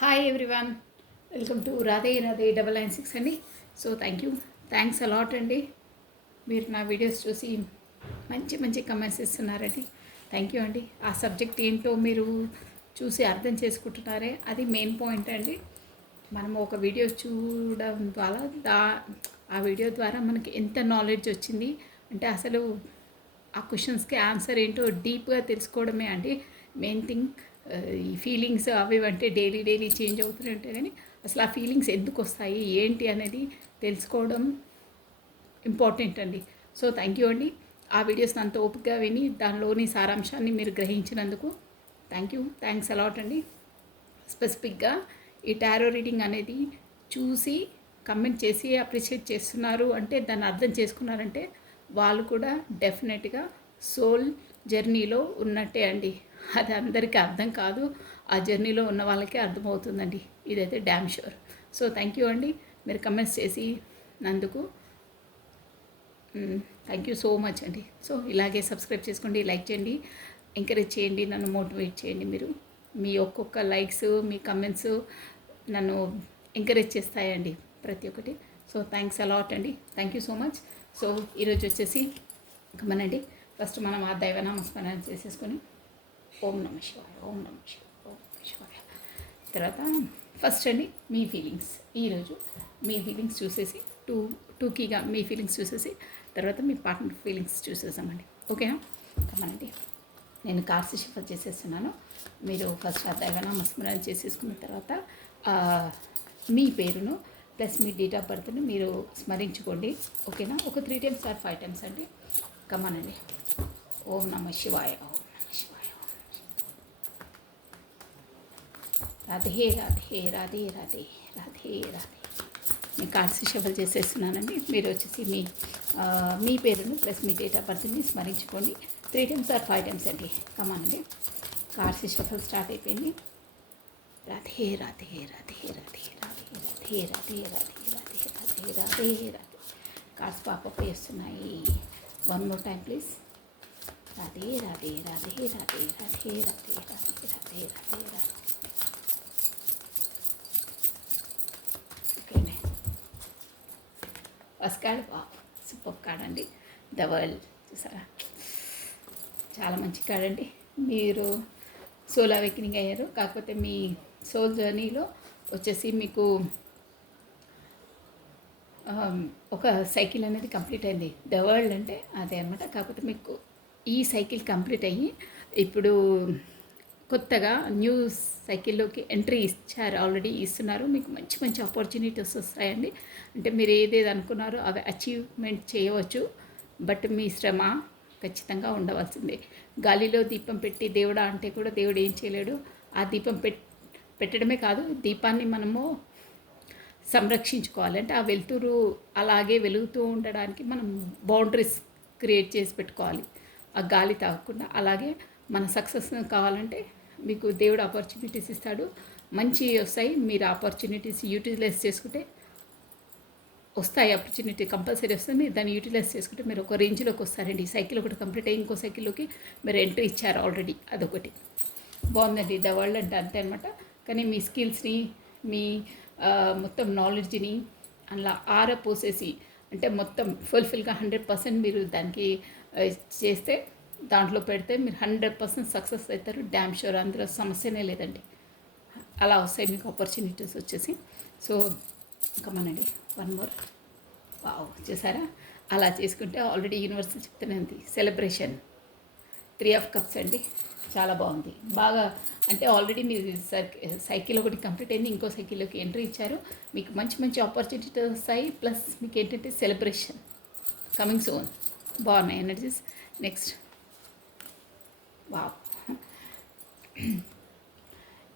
Hi everyone, welcome to Radhe Radhe 996 అండి. So thanks a lot అండి. మీరు నా వీడియోస్ చూసి మంచి మంచి కమెంట్స్ ఇస్తున్నారండి. థ్యాంక్ యూ అండి. ఆ సబ్జెక్ట్ ఏంటో మీరు చూసి అర్థం చేసుకుంటున్నారే, అది మెయిన్ పాయింట్ అండి. మనం ఒక వీడియో చూడడం ద్వారా ఆ వీడియో ద్వారా మనకి ఎంత నాలెడ్జ్ వచ్చింది అంటే అసలు ఆ క్వశ్చన్స్కి ఆన్సర్ ఏంటో డీప్గా తెలుసుకోవడమే అండి మెయిన్ థింగ్. ఈ ఫీలింగ్స్ అవి అంటే డైలీ చేంజ్ అవుతూనే ఉంటాయి, కానీ అసలు ఆ ఫీలింగ్స్ ఎందుకు వస్తాయి ఏంటి అనేది తెలుసుకోవడం ఇంపార్టెంట్ అండి. సో థ్యాంక్ యూ అండి. ఆ వీడియోస్ అంత ఓపికగా విని దానిలోని సారాంశాన్ని మీరు గ్రహించినందుకు థ్యాంక్స్ అలాట్ అండి. స్పెసిఫిక్గా ఈ టారో రీడింగ్ అనేది చూసి కమెంట్ చేసి అప్రిషియేట్ చేస్తున్నారు అంటే దాన్ని అర్థం చేసుకున్నారంటే వాళ్ళు కూడా డెఫినెట్గా సోల్ జర్నీలో ఉన్నట్టే అండి. అది అందరికీ అర్థం కాదు, ఆ జర్నీలో ఉన్న వాళ్ళకే అర్థమవుతుందండి, ఇదైతే damn sure. So thank you అండి, మీరు కమెంట్స్ చేసి నందుకు థ్యాంక్ యూ సో మచ్ అండి. సో ఇలాగే సబ్స్క్రైబ్ చేసుకోండి, లైక్ చేయండి, ఎంకరేజ్ చేయండి, నన్ను మోటివేట్ చేయండి. మీరు మీ ఒక్కొక్క లైక్స్ మీ కమెంట్స్ నన్ను ఎంకరేజ్ చేస్తాయండి ప్రతి ఒక్కటి. సో థ్యాంక్స్ అలాట్ అండి, thank you so much. So ఈరోజు వచ్చేసి మనండి ఫస్ట్ మనం ఆ దైవనామస్మరణ చేసేసుకొని ఓం నమ శివాయ, ఓం నమ శివాయ, ఓం నమ శివాయ. తర్వాత ఫస్ట్ అండి మీ ఫీలింగ్స్. ఈరోజు మీ ఫీలింగ్స్ చూసేసి టూకీగా మీ ఫీలింగ్స్ చూసేసి తర్వాత మీ పార్ట్నర్ ఫీలింగ్స్ చూసేసామండి. ఓకేనా? కమనండి, నేను కార్డ్స్ షఫల్ చేసేస్తున్నాను. మీరు ఫస్ట్ ఆ దైవనామస్మరణ చేసేసుకున్న తర్వాత మీ పేరును ప్లస్ మీ డేట్ ఆఫ్ బర్త్ని మీరు స్మరించుకోండి. ఓకేనా? ఒక 3 times ఆర్ 5 times అండి. కమనండి. ఓం నమ శివాయ, ఓం నమ శివాయ, రాధే రాధే రాధే రాధే రాధే రాధే. నేను కార్డ్స్ షఫల్ చేసేస్తున్నానండి. మీరు వచ్చేసి మీ పేరును ప్లస్ మీ డేట్ ఆఫ్ బర్త్ని స్మరించుకోండి. 3 times ఆర్ 5 times అండి. కమానండి. కార్డ్స్ షఫల్ స్టార్ట్ అయిపోయింది. రాధే రాధే రాధే రాధే రాధే రాధే రాధే రాధే రాధే రాధే రాధే రాధే. కార్డ్స్ పాపప్ చేస్తున్నాయి. One more time please. రాధే రాధే రాధే రాధే రాధే రాధే రాధే రాధే రాధే రాధే. Okay, first card super card అండి, ద వరల్డ్. చూసారా, చాలా మంచి కార్డ్ అండి. మీరు సోల్ అవేకనింగ్ అయ్యారు, కాకపోతే మీ సోల్ జర్నీలో వచ్చేసి మీకు ఒక సైకిల్ అనేది కంప్లీట్ అయింది. ద వరల్డ్ అంటే అదే అనమాట. కాకపోతే మీకు ఈ సైకిల్ కంప్లీట్ అయ్యి ఇప్పుడు కొత్తగా న్యూ సైకిల్లోకి ఎంట్రీ ఇచ్చారు, ఆల్రెడీ ఇస్తున్నారు. మీకు మంచి మంచి ఆపర్చునిటీస్ వస్తాయండి. అంటే మీరు ఏదేది అనుకున్నారో అవి అచీవ్మెంట్ చేయవచ్చు, బట్ మీ శ్రమ ఖచ్చితంగా ఉండవలసిందే. గాలిలో దీపం పెట్టి దేవుడా అంటే కూడా దేవుడు ఏం చేయలేడు. ఆ దీపం పెట్టడమే కాదు, దీపాన్ని మనము సంరక్షించుకోవాలి. అంటే ఆ వెలుతురు అలాగే వెలుగుతూ ఉండడానికి మనం బౌండరీస్ క్రియేట్ చేసి పెట్టుకోవాలి, ఆ గాలి తాగకుండా. అలాగే మన సక్సెస్ కావాలంటే మీకు దేవుడు ఆపర్చునిటీస్ ఇస్తాడు, మంచి వస్తాయి. మీరు ఆపర్చునిటీస్ యూటిలైజ్ చేసుకుంటే వస్తాయి, ఆపర్చునిటీ కంపల్సరీ వస్తుంది. దాన్ని యూటిలైజ్ చేసుకుంటే మీరు ఒక రేంజ్లోకి వస్తారండి. ఈ సైకిల్ ఒకటి కంప్లీట్ అయ్యి ఇంకో సైకిల్లోకి మీరు ఎంట్రీ ఇచ్చారు ఆల్రెడీ, అదొకటి బాగుందండి. ద వరల్డ్ అంటే అంతే అనమాట. కానీ మీ స్కిల్స్ని మీ మొత్తం నాలెడ్జ్ని అలా ఆరపోసేసి అంటే మొత్తం ఫుల్ఫిల్గా 100% మీరు దానికి చేస్తే, దాంట్లో పెడితే మీరు 100% సక్సెస్ అవుతారు, డ్యామ్ షూర్. అందులో సమస్యనే లేదండి. అలా వస్తాయి మీకు ఆపర్చునిటీస్ వచ్చేసి. సో కమనండి, వన్ మోర్. వావ్, చేశారా? అలా చేసుకుంటే ఆల్రెడీ యూనివర్సల్ చెప్తూనే ఉంది, సెలబ్రేషన్. 3 of Cups అండి, చాలా బాగుంది. బాగా అంటే ఆల్రెడీ మీరు సైకిల్ ఒకటి కంప్లీట్ అయింది, ఇంకో సైకిల్లోకి ఎంట్రీ ఇచ్చారు. మీకు మంచి మంచి ఆపర్చునిటీస్ వస్తాయి, ప్లస్ మీకు ఏంటంటే సెలబ్రేషన్ కమింగ్ సూన్. బాగున్నాయి ఎనర్జీస్. నెక్స్ట్, వావ్,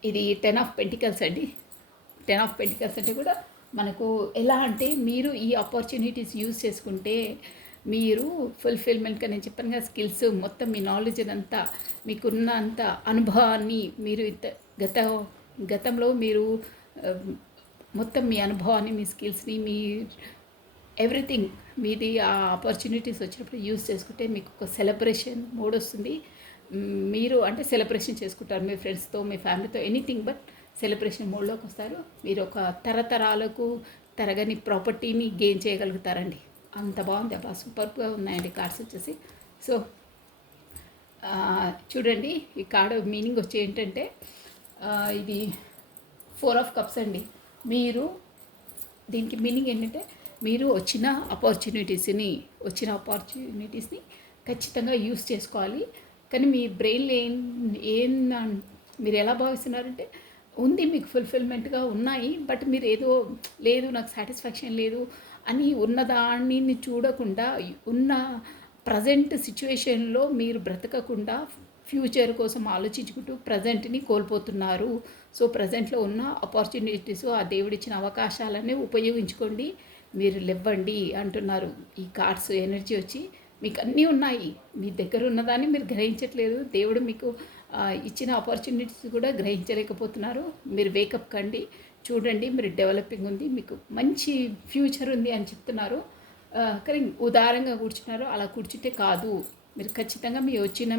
ఇది 10 of Pentacles అండి. 10 of Pentacles అంటే కూడా మనకు ఎలా అంటే మీరు ఈ ఆపర్చునిటీస్ యూజ్ చేసుకుంటే మీరు ఫుల్ఫిల్మెంట్గా, నేను చెప్పాను కదా, స్కిల్స్ మొత్తం మీ నాలెడ్జ్ అంతా మీకున్న అంత అనుభవాన్ని మీరు గతంలో మీరు మొత్తం మీ అనుభవాన్ని, మీ స్కిల్స్ని, మీ ఎవ్రీథింగ్ మీది ఆ ఆపర్చునిటీస్ వచ్చినప్పుడు యూజ్ చేసుకుంటే మీకు ఒక సెలబ్రేషన్ మోడ్ వస్తుంది. మీరు అంటే సెలబ్రేషన్ చేసుకుంటారు మీ ఫ్రెండ్స్తో, మీ ఫ్యామిలీతో, ఎనీథింగ్. బట్ సెలబ్రేషన్ మోడ్లోకి వస్తారు. మీరు ఒక తరతరాలకు తరగని ప్రాపర్టీని గెయిన్ చేయగలుగుతారండి. అంత బాగుంది అబ్బా, సూపర్గా ఉన్నాయండి కార్డ్స్ వచ్చేసి. సో చూడండి, ఈ కార్డ్ మీనింగ్ వచ్చి ఏంటంటే ఇది 4 ఆఫ్ కప్స్ అండి. మీరు దీనికి మీనింగ్ ఏంటంటే మీరు వచ్చిన ఆపర్చునిటీస్ని ఖచ్చితంగా యూస్ చేసుకోవాలి. కానీ మీ బ్రెయిన్లో ఏం మీరు ఎలా భావిస్తున్నారంటే ఉంది, మీకు ఫుల్ఫిల్మెంట్గా ఉన్నాయి, బట్ మీరు ఏదో లేదు, నాకు సాటిస్ఫాక్షన్ లేదు అని ఉన్నదాన్ని చూడకుండా ఉన్న ప్రజెంట్ సిచ్యువేషన్లో మీరు బ్రతకకుండా ఫ్యూచర్ కోసం ఆలోచించుకుంటూ ప్రజెంట్ని కోల్పోతున్నారు. సో ప్రజెంట్లో ఉన్న ఆపర్చునిటీస్, ఆ దేవుడిచ్చిన అవకాశాలన్నీ ఉపయోగించుకోండి, మీరు లేవ్వండి అంటున్నారు. ఈ కార్డ్స్ ఎనర్జీ వచ్చి మీకు అన్నీ ఉన్నాయి, మీ దగ్గర ఉన్నదాన్ని మీరు గ్రహించట్లేదు. దేవుడు మీకు ఇచ్చిన ఆపర్చునిటీస్ కూడా గ్రహించలేకపోతున్నారు. మీరు వేకప్ కండి, చూడండి, మీరు డెవలపింగ్ ఉంది, మీకు మంచి ఫ్యూచర్ ఉంది అని చెప్తున్నారు. కానీ ఉదారంగా కూర్చున్నారు, అలా కూర్చుంటే కాదు. మీరు ఖచ్చితంగా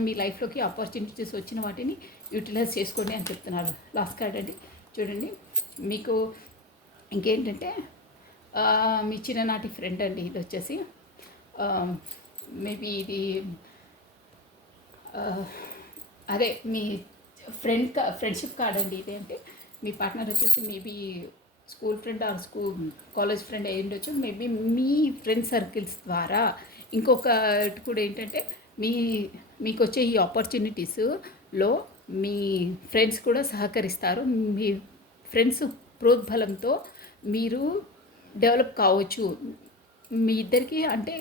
మీ లైఫ్లోకి ఆపర్చునిటీస్ వచ్చిన వాటిని యూటిలైజ్ చేసుకోండి అని చెప్తున్నారు. లాస్ట్ కార్డ్ అండి, చూడండి. మీకు ఇంకేంటంటే మీ చిన్ననాటి ఫ్రెండ్ అండి, ఇది వచ్చేసి మేబీ ఇది అదే మీ ఫ్రెండ్షిప్ కార్డ్ అండి ఇది. అంటే మీ పార్ట్నర్ వచ్చేసి maybe school friend or college friend అయ్యి ఉండొచ్చు. మేబీ మీ ఫ్రెండ్ సర్కిల్స్ ద్వారా ఇంకొకటి కూడా ఏంటంటే మీకు వచ్చే ఈ ఆపర్చునిటీస్లో మీ ఫ్రెండ్స్ కూడా సహకరిస్తారు. మీ ఫ్రెండ్స్ ప్రోద్బలంతో మీరు డెవలప్ కావచ్చు. మీ ఇద్దరికి అంటే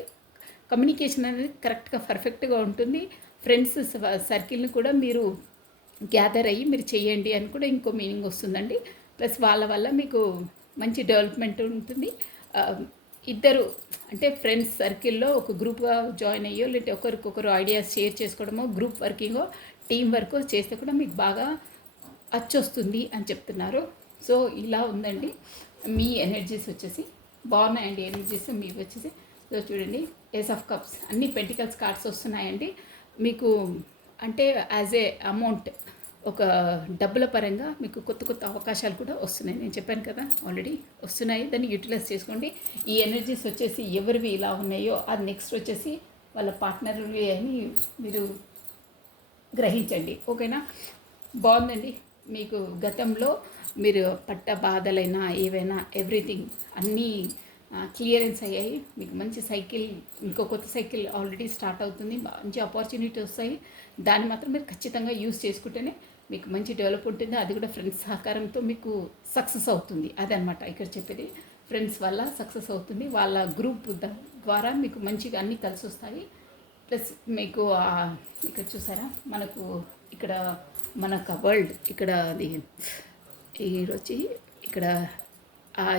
కమ్యూనికేషన్ అనేది కరెక్ట్గా పర్ఫెక్ట్గా ఉంటుంది. ఫ్రెండ్స్ సర్కిల్ని కూడా మీరు గ్యాదర్ అయ్యి మీరు చేయండి అని కూడా ఇంకో మీనింగ్ వస్తుందండి. ప్లస్ వాళ్ళ వల్ల మీకు మంచి డెవలప్మెంట్ ఉంటుంది. ఇద్దరు అంటే ఫ్రెండ్స్ సర్కిల్లో ఒక గ్రూప్గా జాయిన్ అయ్యో, లేదంటే ఒకరికొకరు ఐడియాస్ షేర్ చేసుకోవడమో, గ్రూప్ వర్కింగో, టీం వర్క్ చేస్తే కూడా మీకు బాగా అచ్చొస్తుంది అని చెప్తున్నారు. సో ఇలా ఉందండి మీ ఎనర్జీస్ వచ్చేసి. బాగున్నాయండి ఎనర్జీస్ మీవి వచ్చేసి. సో చూడండి, ఏస్ ఆఫ్ కప్స్, అన్ని పెంటికల్స్ కార్డ్స్ వస్తున్నాయండి మీకు. అంటే యాజ్ ఏ అమౌంట్, ఒక డబ్బుల పరంగా మీకు కొత్త కొత్త అవకాశాలు కూడా వస్తున్నాయి. నేను చెప్పాను కదా ఆల్రెడీ వస్తున్నాయి, దాన్ని యూటిలైజ్ చేసుకోండి. ఈ ఎనర్జీస్ వచ్చేసి ఎవరివి ఇలా ఉన్నాయో అది నెక్స్ట్ వచ్చేసి వాళ్ళ పార్ట్నర్వి అని మీరు గ్రహించండి. ఓకేనా? బాగుందండి. మీకు గతంలో మీరు పట్ట బాధలైనా ఏవైనా ఎవ్రీథింగ్ అన్నీ క్లియరెన్స్ అయ్యాయి. మీకు మంచి సైకిల్, ఇంకో కొత్త సైకిల్ ఆల్రెడీ స్టార్ట్ అవుతుంది. మంచి ఆపర్చునిటీ వస్తాయి. దాన్ని మాత్రం మీరు ఖచ్చితంగా యూస్ చేసుకుంటేనే మీకు మంచి డెవలప్ ఉంటుంది. అది కూడా ఫ్రెండ్స్ సహకారంతో మీకు సక్సెస్ అవుతుంది. అదనమాట ఇక్కడ చెప్పేది. ఫ్రెండ్స్ వల్ల సక్సెస్ అవుతుంది. వాళ్ళ గ్రూప్ ద్వారా మీకు మంచిగా అన్నీ కలిసి వస్తాయి. ప్లస్ మీకు ఇక్కడ చూసారా, మనకు ఇక్కడ వరల్డ్ ఇక్కడ అది ఈరోజు ఇక్కడ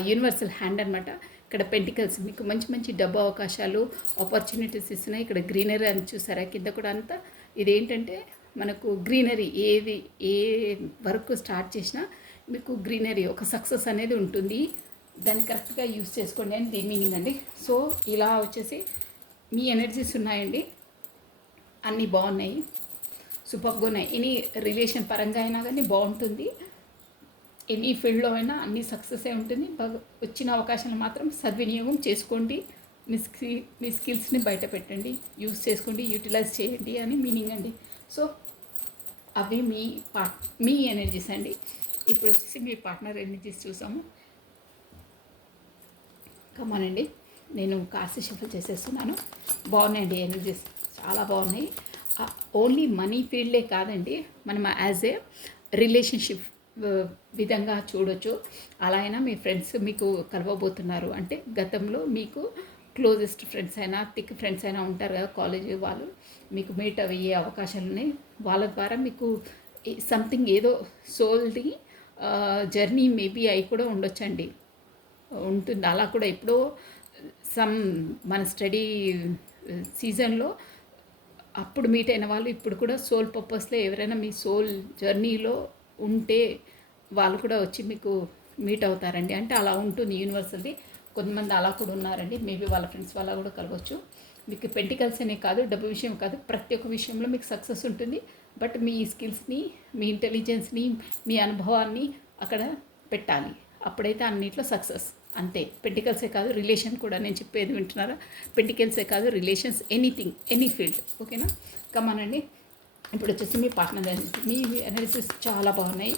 యూనివర్సల్ హ్యాండ్ అనమాట. ఇక్కడ పెంటికల్స్ మీకు మంచి మంచి డబ్బు అవకాశాలు, ఆపర్చునిటీస్ ఇస్తున్నాయి. ఇక్కడ గ్రీనరీ అని చూసారా కింద కూడా అంతా. ఇదేంటంటే మనకు గ్రీనరీ, ఏ వర్క్ స్టార్ట్ చేసినా మీకు గ్రీనరీ, ఒక సక్సెస్ అనేది ఉంటుంది. దాన్ని కరెక్ట్గా యూస్ చేసుకోండి అని దీని మీనింగ్ అండి. సో ఇలా వచ్చేసి మీ ఎనర్జీస్ ఉన్నాయండి, అన్నీ బాగున్నాయి, సూపర్గా ఉన్నాయి. ఎనీ రిలేషన్ పరంగా అయినా కానీ బాగుంటుంది. ఎనీ ఫీల్డ్లో అయినా అన్ని సక్సెస్ ఉంటుంది. వచ్చిన అవకాశాలు మాత్రం సద్వినియోగం చేసుకోండి. మీ స్కిల్స్ని బయట పెట్టండి, యూస్ చేసుకోండి, యూటిలైజ్ చేయండి అని మీనింగ్ అండి. సో అవి మీ ఎనర్జీస్ అండి. ఇప్పుడు వచ్చేసి మీ పార్ట్నర్ ఎనర్జీస్ చూసాము. కమానండి, నేను కార్స్ షఫల్ చేసేస్తున్నాను. బాగున్నాయండి ఎనర్జీస్, చాలా బాగున్నాయి. ఓన్లీ మనీ ఫీల్డే కాదండి, మనం యాజ్ ఏ రిలేషన్షిప్ విధంగా చూడొచ్చు. అలా అయినా మీ ఫ్రెండ్స్ మీకు కలవబోతున్నారు అంటే గతంలో మీకు క్లోజెస్ట్ ఫ్రెండ్స్ అయినా, థిక్ ఫ్రెండ్స్ అయినా ఉంటారు కదా కాలేజ్ వాళ్ళు, మీకు మీట్ అయ్యే అవకాశాలు ఉన్నాయి. వాళ్ళ ద్వారా మీకు సంథింగ్ ఏదో సోల్ది జర్నీ మేబీ అయి కూడా ఉండొచ్చండి, ఉంటుంది. అలా కూడా ఎప్పుడో మన స్టడీ సీజన్లో అప్పుడు మీట్ అయిన వాళ్ళు ఇప్పుడు కూడా సోల్ పర్పస్లో ఎవరైనా మీ సోల్ జర్నీలో ఉంటే వాళ్ళు కూడా వచ్చి మీకు మీట్ అవుతారండి. అంటే అలా ఉంటుంది యూనివర్సల్ది. కొంతమంది అలా కూడా ఉన్నారండి, మేబీ వాళ్ళ ఫ్రెండ్స్ వాళ్ళ కూడా కలవచ్చు. మీకు పెంటికల్స్ అనే కాదు, డబ్బు విషయం కాదు, ప్రతి ఒక్క విషయంలో మీకు సక్సెస్ ఉంటుంది. బట్ మీ స్కిల్స్ని, మీ ఇంటెలిజెన్స్ని, మీ అనుభవాన్ని అక్కడ పెట్టాలి. అప్పుడైతే అన్నిట్లో సక్సెస్. అంతే. పెంటికల్సే కాదు, రిలేషన్ కూడా నేను చెప్పేది వింటున్నారా? పెంటికల్సే కాదు, రిలేషన్స్, ఎనీథింగ్, ఎనీ ఫీల్డ్. ఓకేనా? కమానండి. ఇప్పుడు వచ్చేసి మీ పార్ట్నర్ ఎనర్జీ. మీ ఎనర్జీస్ చాలా బాగున్నాయి.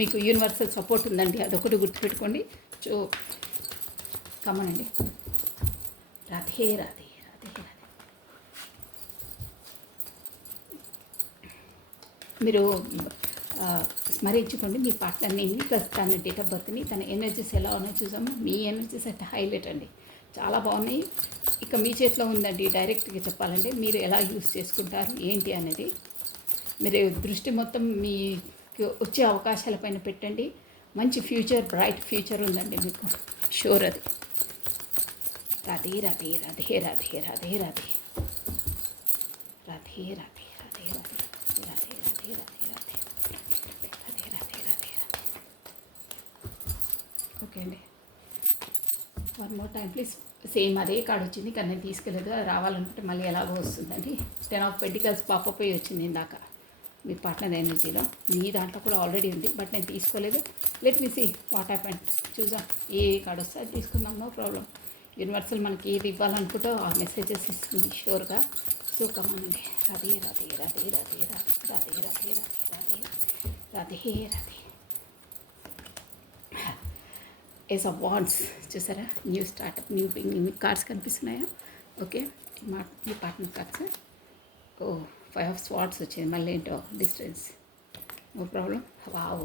మీకు యూనివర్సల్ సపోర్ట్ ఉందండి, అదొకటి గుర్తుపెట్టుకోండి. సో కమానండి. రాధే రాధే రాధే రాధే. మీరు స్మరించుకోండి మీ పార్ట్నర్ నేమ్ని ప్లస్ తన డేట్ ఆఫ్ బర్త్ని, తన ఎనర్జీస్ ఎలా ఉన్నాయో చూసాము. మీ ఎనర్జీస్ అయితే హైలైట్ అండి, చాలా బాగున్నాయి. ఇక మీ చేతిలో ఉందండి డైరెక్ట్గా చెప్పాలంటే మీరు ఎలా యూస్ చేసుకుంటారు ఏంటి అనేది. మీరు దృష్టి మొత్తం మీకు వచ్చే అవకాశాలపైన పెట్టండి. మంచి ఫ్యూచర్, బ్రైట్ ఫ్యూచర్ ఉందండి మీకు, షూర్ అది. రాధే రాధే రాధే రాధే రాధే రాధే రాధే రాధే రాధే రాధే రాధే రాధే రాధే రాధే రాధే రాధే రాధే. ఓకే అండి, one more time please. Same అదే కార్డ్ వచ్చింది కానీ నేను తీసుకెళ్ళలేదు. అది రావాలనుకుంటే మళ్ళీ ఎలాగో వస్తుందండి. 10 ఆఫ్ పెంటికల్స్ పాపప్ అయ్యి వచ్చింది ఇందాక మీ పార్ట్నర్ ఎనర్జీలో. మీ దాంట్లో కూడా ఆల్రెడీ ఉంది బట్ నేను తీసుకోలేదు. Let me see what happened. చూద్దాం ఏ కార్డ్ వస్తే అది తీసుకుందాం, నో ప్రాబ్లం. యూనివర్సల్ మనకి ఏది ఇవ్వాలనుకుంటో ఆ మెసేజెస్ ఇస్తుంది షూర్గా. సో కమానండి. రాధే రాధే రాధే రాధే రాధే రాధే రాధే రాధే రాధే రాధే రాధే. ఏస్ ఆఫ్ వాండ్స్ చూసారా? New startup, new beginning. మీకు కార్డ్స్ కనిపిస్తున్నాయా? ఓకే, మీ పార్ట్నర్ కార్డ్స్. ఓ 5 ఆఫ్ స్వార్డ్స్ వచ్చింది, మళ్ళీ ఏంటో డిస్టెన్స్, నో ప్రాబ్లం. వావ్,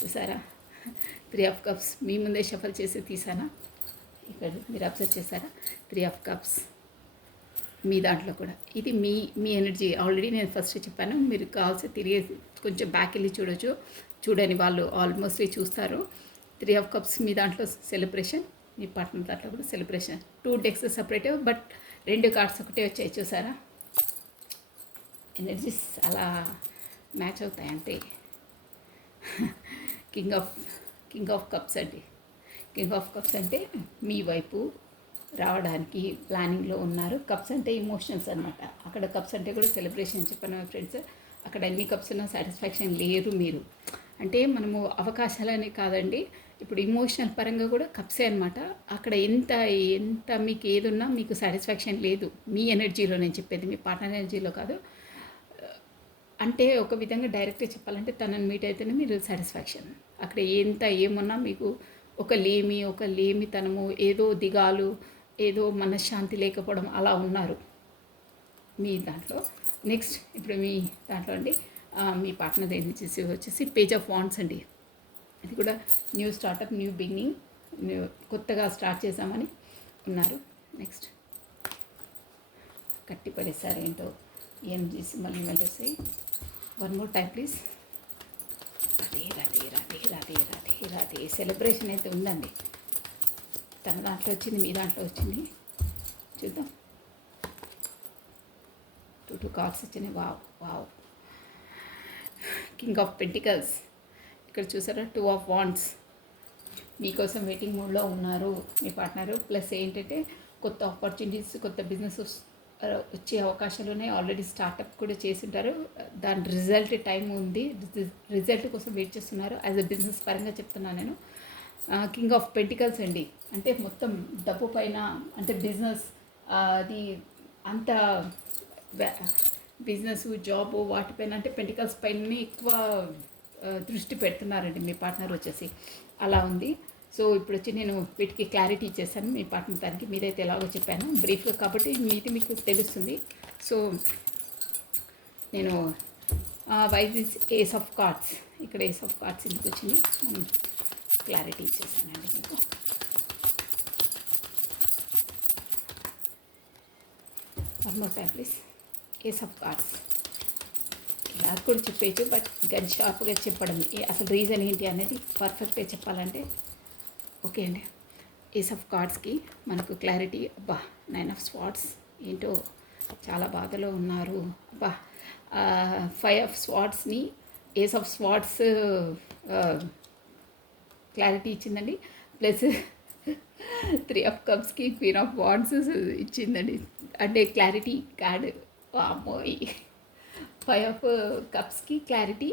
చూసారా? 3 ఆఫ్ కప్స్ మీ ముందే షఫల్ చేసి తీసానా? ఇక్కడ మీరు అబ్జర్వ్ చేశారా? 3 ఆఫ్ కప్స్ మీ దాంట్లో కూడా. ఇది మీ ఎనర్జీ. ఆల్రెడీ నేను ఫస్ట్ చెప్పాను, మీరు కావాల్సి తిరిగి కొంచెం బ్యాక్ వెళ్ళి చూడొచ్చు. చూడని వాళ్ళు ఆల్మోస్ట్ చూస్తారు. 3 ఆఫ్ కప్స్ మీ దాంట్లో సెలబ్రేషన్, మీ పార్ట్నర్ దాంట్లో కూడా celebration. 2 dex separate but 2 cards ఒకటే వచ్చాయి చూసారా? ఎనర్జీస్ అలా మ్యాచ్ అవుతాయి అంటే. కింగ్ ఆఫ్ కప్స్ అండి. కింగ్ ఆఫ్ కప్స్ అంటే మీ వైపు రావడానికి ప్లానింగ్లో ఉన్నారు. కప్స్ అంటే ఇమోషనల్స్ అనమాట. అక్కడ కప్స్ అంటే కూడా సెలబ్రేషన్ చెప్పాను మై ఫ్రెండ్స్. అక్కడ ఎన్ని కప్స్ ఉన్నా సాటిస్ఫాక్షన్ లేరు మీరు. అంటే మనము అవకాశాలని కాదండి, ఇప్పుడు ఇమోషనల్ పరంగా కూడా కప్సే అనమాట. అక్కడ ఎంత మీకు ఏదున్నా మీకు సాటిస్ఫాక్షన్ లేదు మీ ఎనర్జీలో. నేను చెప్పేది మీ పార్ట్నర్ ఎనర్జీలో కాదు. అంటే ఒక విధంగా డైరెక్ట్గా చెప్పాలంటే తనని మీట్ అయితేనే మీరు సాటిస్ఫాక్షన్. అక్కడ ఏమున్నా మీకు ఒక లేమితనము, ఏదో దిగాలు, ఏదో మనశ్శాంతి లేకపోవడం అలా ఉన్నారు మీ దాంట్లో. నెక్స్ట్ ఇప్పుడు మీ దాంట్లో అండి మీ పార్ట్నర్ ఎనర్జీస్ వచ్చేసి పేజ్ ఆఫ్ వాండ్స్ అండి. ఇది కూడా న్యూ స్టార్టప్, న్యూ బిగినింగ్, కొత్తగా స్టార్ట్ చేసామని ఉన్నారు. నెక్స్ట్ కట్టి పడేసారు ఏంటో ఎనర్జీస్ మళ్ళీ వస్తాయి. One more time please. రాధే రాధే రాధే రాధే రాధే రాధే. సెలబ్రేషన్ అయితే ఉందండి. తన దాంట్లో వచ్చింది, మీ దాంట్లో వచ్చింది. చూద్దాం. 2 కార్డ్స్ వచ్చినాయి. వావ్. కింగ్ ఆఫ్ పెంటికల్స్ ఇక్కడ చూసారా? 2 ఆఫ్ వాండ్స్ మీకోసం వెయిటింగ్ మోడ్లో ఉన్నారు మీ పార్ట్నరు. ప్లస్ ఏంటంటే కొత్త ఆపర్చునిటీస్, కొత్త బిజినెస్ వచ్చే అవకాశాలు ఉన్నాయి. ఆల్రెడీ స్టార్టప్ కూడా చేసి ఉంటారు. దాని రిజల్ట్ టైం ఉంది, రిజల్ట్ కోసం వెయిట్ చేస్తున్నారు. యాజ్ అ బిజినెస్ పరంగా చెప్తున్నాను నేను. కింగ్ ఆఫ్ పెంటికల్స్ అండి, అంటే మొత్తం డబ్బు పైన, అంటే బిజినెస్ అది అంత బిజినెస్, జాబ్ వాటిపైన, అంటే పెంటికల్స్ పైన ఎక్కువ దృష్టి పెడుతున్నారండి మీ పార్ట్నర్ వచ్చేసి. అలా ఉంది. సో ఇప్పుడు వచ్చి నేను వీటికి క్లారిటీ ఇచ్చేసాను మీ పార్ట్నర్ దానికి. మీదైతే ఎలాగో చెప్పాను బ్రీఫ్గా, కాబట్టి మీది మీకు తెలుస్తుంది. సో నేను వైజ్ ఇస్ ఏస్ ఆఫ్ కార్డ్స్. ఇక్కడ ఏస్ ఆఫ్ కార్డ్స్ ఇంటికి వచ్చింది, మనం క్లారిటీ ఇచ్చేసానండి మీకు. One more time please. Ace of cards ఇలా కూడా చెప్పేయచ్చు, బట్ గన్ షార్ప్గా చెప్పడం, అసలు రీజన్ ఏంటి అనేది పర్ఫెక్ట్గా చెప్పాలంటే. ఓకే అండి, ఏస్ ఆఫ్ కార్డ్స్కి మనకు క్లారిటీ. 9 ఆఫ్ స్వార్డ్స్ ఏంటో చాలా బాధలో ఉన్నారు. 5 ఆఫ్ స్వార్డ్స్ని ఏస్ ఆఫ్ స్వార్డ్స్ క్లారిటీ ఇచ్చిందండి. ప్లస్ 3 ఆఫ్ కప్స్కి క్వీన్ ఆఫ్ వాండ్స్ ఇచ్చిందండి. అంటే క్లారిటీ కార్డ్. అమ్మోయ్, 5 ఆఫ్ కప్స్కి క్లారిటీ,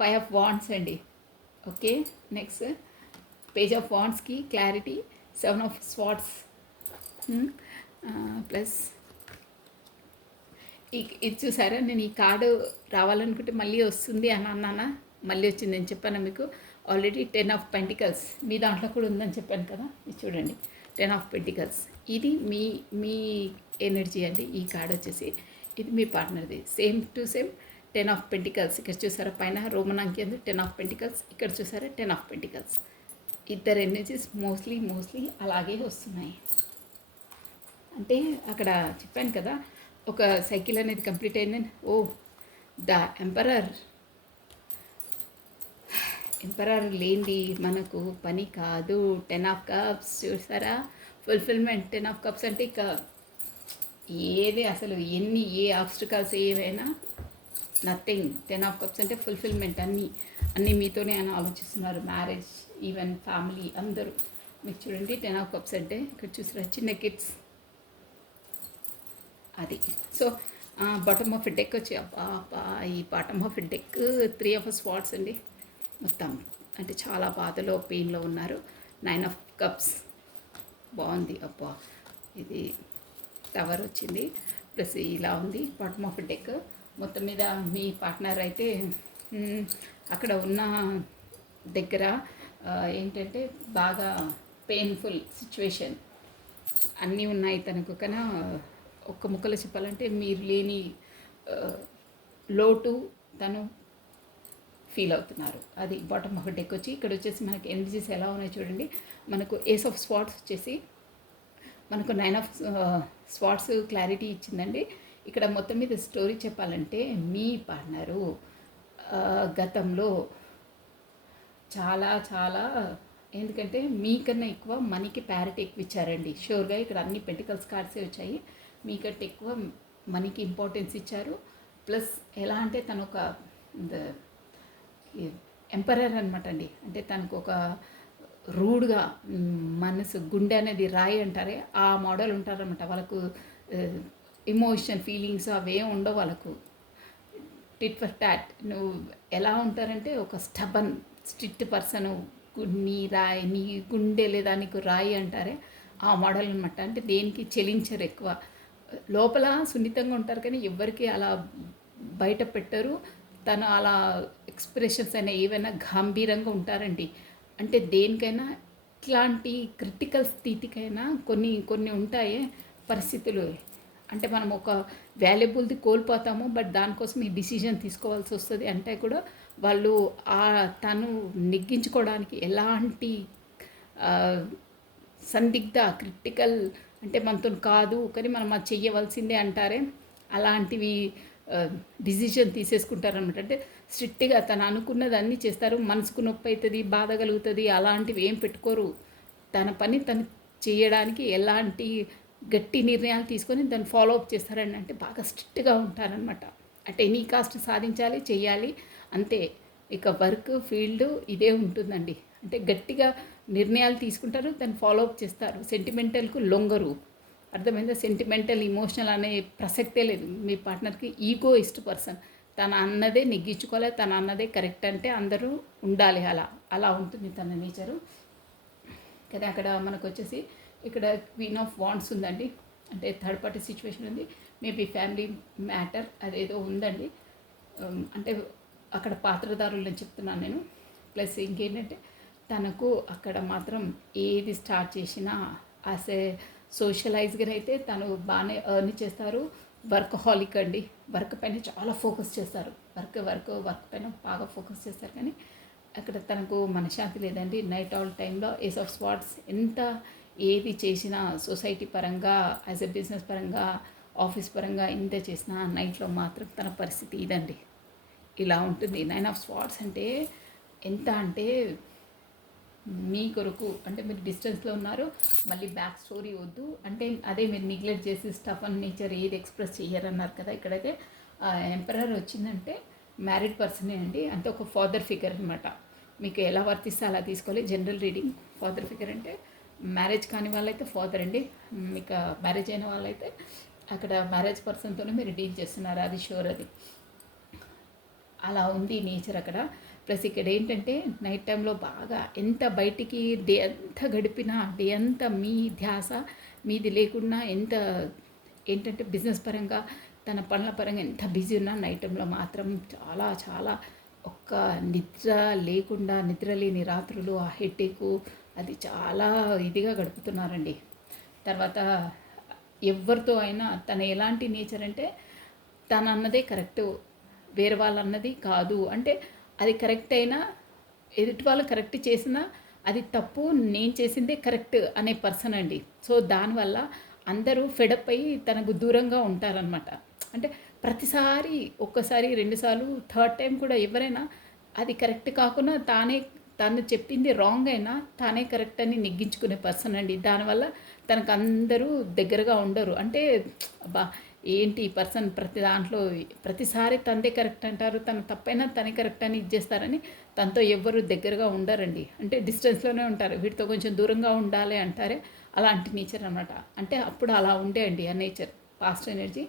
5 ఆఫ్ వాండ్స్ అండి. ఓకే. నెక్స్ట్ పేజ్ ఆఫ్ వాండ్స్కి క్లారిటీ, 7 ఆఫ్ స్వార్డ్స్ ప్లస్ ఇది చూసారా, నేను ఈ కార్డు రావాలనుకుంటే మళ్ళీ వస్తుంది అని అన్నానా, మళ్ళీ వచ్చింది. నేను చెప్పాను మీకు ఆల్రెడీ 10 ఆఫ్ పెంటికల్స్ మీ దాంట్లో కూడా ఉందని చెప్పాను కదా. ఇది చూడండి 10 ఆఫ్ పెంటికల్స్. ఇది మీ మీ ఎనర్జీ అండి. ఈ కార్డ్ వచ్చేసి ఇది మీ పార్ట్నర్ది. Same to same 10 of pentacles. ఇక్కడ చూసారా పైన రోమన్ అంకి అందు 10 ఆఫ్ పెంటికల్స్, ఇక్కడ చూసారా 10 ఆఫ్ పెంటికల్స్. ఇద్దరు ఎనర్జీస్ మోస్ట్లీ అలాగే వస్తున్నాయి. అంటే అక్కడ చెప్పాను కదా, ఒక సైకిల్ అనేది కంప్లీట్ అయిందని. ఓ ద ఎంపరర్ లేనిది మనకు పని కాదు. 10 ఆఫ్ కప్స్ చూసారా, ఫుల్ఫిల్మెంట్. 10 ఆఫ్ కప్స్ అంటే ఇక ఏది అసలు ఏ ఆబ్స్టికల్స్ ఏవైనా నథింగ్. 10 ఆఫ్ కప్స్ అంటే ఫుల్ఫిల్మెంట్. అన్నీ మీతోనే అని ఆలోచిస్తున్నారు. మ్యారేజ్, ఈవెన్ ఫ్యామిలీ అందరూ. మీకు చూడండి 10 ఆఫ్ కప్స్ అంటే ఇక్కడ చూసారా చిన్న కిడ్స్ అది. సో బాటమ్ ఆఫ్ డెక్ వచ్చి అబ్బా ఈ bottom of deck 3 of swords అండి. మొత్తం అంటే చాలా బాధలో పెయిన్లో ఉన్నారు. 9 ఆఫ్ కప్స్ బాగుంది. అబ్బా ఇది టవర్ వచ్చింది ప్లస్ ఇలా ఉంది బాటమ్ ఆఫ్ డెక్. మొత్తం మీద మీ పార్ట్నర్ అయితే అక్కడ ఉన్న దగ్గర ఏంటంటే బాగా పెయిన్ఫుల్ సిచ్యువేషన్ అన్నీ ఉన్నాయి తనకు. కన్నా ఒక్క ముక్కలో చెప్పాలంటే మీరు లేని లోటు తను ఫీల్ అవుతున్నారు. అది బాటమ్ ఆఫ్ డెక్ వచ్చి. ఇక్కడ వచ్చేసి మనకి ఎనర్జీస్ ఎలా ఉన్నాయి చూడండి. మనకు ఏస్ ఆఫ్ స్వాట్స్ వచ్చేసి మనకు 9 ఆఫ్ స్వాట్స్ క్లారిటీ ఇచ్చిందండి. ఇక్కడ మొత్తం మీద స్టోరీ చెప్పాలంటే మీ పార్ట్నరు గతంలో చాలా ఎందుకంటే మీకన్నా ఎక్కువ మనీకి ప్యారిటీ ఎక్కువ ఇచ్చారండి. షూర్గా ఇక్కడ అన్ని పెంటికల్స్ కార్డ్సే వచ్చాయి. మీకంటే ఎక్కువ మనీకి ఇంపార్టెన్స్ ఇచ్చారు. ప్లస్ ఎలా అంటే తను ఒక ఎంపరర్ అనమాట అండి. అంటే తనకు ఒక రూడ్గా మనసు గుండె అనేది రాయి అంటారే ఆ మోడల్ ఉంటారనమాట. వాళ్ళకు ఇమోషన్ ఫీలింగ్స్ అవే ఉండవు వాళ్ళకు. Tit for tat. నువ్వు ఎలా ఉంటారంటే ఒక స్ట్రిక్ట్ పర్సన్. నీ గుండె లేదా నీకు రాయి అంటారే ఆ మోడల్ అనమాట. అంటే దేనికి చెలించరు ఎక్కువ. లోపల సున్నితంగా ఉంటారు కానీ ఎవ్వరికి అలా బయట పెట్టరు. తను అలా ఎక్స్ప్రెషన్స్ అయినా ఏవైనా గంభీరంగా ఉంటారండి. అంటే దేనికైనా ఇట్లాంటి క్రిటికల్ స్థితికైనా కొన్ని ఉంటాయి పరిస్థితులు. అంటే మనం ఒక వాల్యుబుల్ది కోల్పోతాము, బట్ దానికోసం ఈ డిసిజన్ తీసుకోవాల్సి వస్తుంది. అంటే కూడా వాళ్ళు తను నెగ్గించుకోవడానికి ఎలాంటి సందిగ్ధ క్రిటికల్ అంటే మనతో కాదు కానీ మనం అది చెయ్యవలసిందే అంటారే అలాంటివి డిసిజన్ తీసేసుకుంటారనమాట. అంటే స్ట్రిక్ట్గా తను అనుకున్నది అన్నీ చేస్తారు. మనసుకు నొప్పి అవుతుంది, బాధ కలుగుతుంది, అలాంటివి ఏం పెట్టుకోరు. తన పని తను చేయడానికి ఎలాంటి గట్టి నిర్ణయాలు తీసుకొని దాన్ని ఫాలో అప్ చేస్తారని అంటే బాగా స్ట్రిక్ట్గా ఉంటారనమాట. అంటే ఎనీ కాస్ట్ సాధించాలి, చెయ్యాలి అంతే. ఇక వర్క్ ఫీల్డ్ ఇదే ఉంటుందండి. అంటే గట్టిగా నిర్ణయాలు తీసుకుంటారు, దాన్ని ఫాలో అప్ చేస్తారు. సెంటిమెంటల్కు లొంగరు. అర్థమైందా? సెంటిమెంటల్ ఇమోషనల్ అనే ప్రసక్తే లేదు. మీ పార్ట్నర్కి ఈగోయిస్ట్ పర్సన్. తన అన్నదే నెగ్గించుకోవాలి, తన అన్నదే కరెక్ట్ అంటే అందరూ ఉండాలి. అలా ఉంటుంది తన నేచరు. కానీ అక్కడ మనకు వచ్చేసి ఇక్కడ క్వీన్ ఆఫ్ వాండ్స్ ఉందండి. అంటే థర్డ్ పార్టీ సిచ్యువేషన్ ఉంది. మేబీ ఫ్యామిలీ మ్యాటర్ అదేదో ఉందండి. అంటే అక్కడ పాత్రదారులని చెప్తున్నాను నేను. ప్లస్ ఇంకేంటంటే తనకు అక్కడ మాత్రం ఏది స్టార్ట్ చేసినా యాజ్ ఏ సోషలైజ్గా అయితే తను బాగానే ఎర్న్ చేస్తారు. వర్కహాలిక్ అండి. వర్క్ పైన చాలా ఫోకస్ చేస్తారు. వర్క్ పైన బాగా ఫోకస్ చేస్తారు. కానీ అక్కడ తనకు మనశ్శాంతి లేదండి. నైట్ ఆల్ టైంలో ఏస్ ఆఫ్ స్వాట్స్ ఎంత ఏది చేసినా సొసైటీ పరంగా యాజ్ ఎ బిజినెస్ పరంగా ఆఫీస్ పరంగా ఇంత చేసినా నైట్లో మాత్రం తన పరిస్థితి ఇదండి. ఇలా ఉంటుంది. 9 ఆఫ్ స్వాట్స్ అంటే ఎంత అంటే మీ కొరకు అంటే మీరు డిస్టెన్స్లో ఉన్నారు, మళ్ళీ బ్యాక్ స్టోరీ వద్దు అంటే అదే మీరు నెగ్లెక్ట్ చేసి స్టఫ్ అండ్ నేచర్ ఏది ఎక్స్ప్రెస్ చేయరన్నారు కదా. ఇక్కడైతే ఎంపరర్ వచ్చిందంటే మ్యారీడ్ పర్సనే అండి. అంటే ఒక ఫాదర్ ఫిగర్ అనమాట. మీకు ఎలా వర్తిస్తే అలా తీసుకోవాలి. General reading. ఫాదర్ ఫిగర్ అంటే మ్యారేజ్ కాని వాళ్ళైతే ఫాదర్ అండి. మీకు మ్యారేజ్ అయిన వాళ్ళైతే అక్కడ మ్యారేజ్ పర్సన్తోనే మీరు డీల్ చేస్తున్నారు, అది షూర్. అది అలా ఉంది నేచర్ అక్కడ. ప్లస్ ఇక్కడ ఏంటంటే నైట్ టైంలో బాగా ఎంత బయటికి డే అంతా గడిపినా డే అంతా మీ ధ్యాస మీది లేకుండా ఎంత ఏంటంటే బిజినెస్ పరంగా తన పనుల పరంగా ఎంత బిజీ ఉన్నా నైట్ టైంలో మాత్రం చాలా చాలా ఒక్క నిద్ర లేకుండా నిద్ర లేని రాత్రులు ఆ హెడ్ఏకు అది చాలా ఇదిగా గడుపుతున్నారండి. తర్వాత ఎవరితో అయినా తన ఎలాంటి నేచర్ అంటే తన అన్నదే కరెక్ట్, వేరే వాళ్ళు అన్నది కాదు. అంటే అది కరెక్ట్ అయినా ఎదుటి వాళ్ళు కరెక్ట్ చేసినా అది తప్పు, నేను చేసిందే కరెక్ట్ అనే పర్సన్ అండి. సో దానివల్ల అందరూ ఫెడప్ అయ్యి తనకు దూరంగా ఉంటారనమాట. అంటే ప్రతిసారి ఒక్కసారి రెండుసార్లు థర్డ్ టైం కూడా ఎవరైనా అది కరెక్ట్ కాకుండా తను చెప్పింది రాంగ్ అయినా తానే కరెక్ట్ అని నెగ్గించుకునే పర్సన్ అండి. దానివల్ల తనకు అందరూ దగ్గరగా ఉండరు. అంటే అబ్బా ఏంటి ఈ పర్సన్ ప్రతి దాంట్లో ప్రతిసారి తనదే కరెక్ట్ అంటారు, తన తప్పైనా తనే కరెక్ట్ అని ఇచ్చేస్తారని తనతో ఎవ్వరు దగ్గరగా ఉండరండి. అంటే డిస్టెన్స్లోనే ఉంటారు. వీటితో కొంచెం దూరంగా ఉండాలి అంటారే అలాంటి నేచర్ అనమాట. అంటే అప్పుడు అలా ఉండే అండి ఆ నేచర్ పాస్ట్ ఎనర్జీ.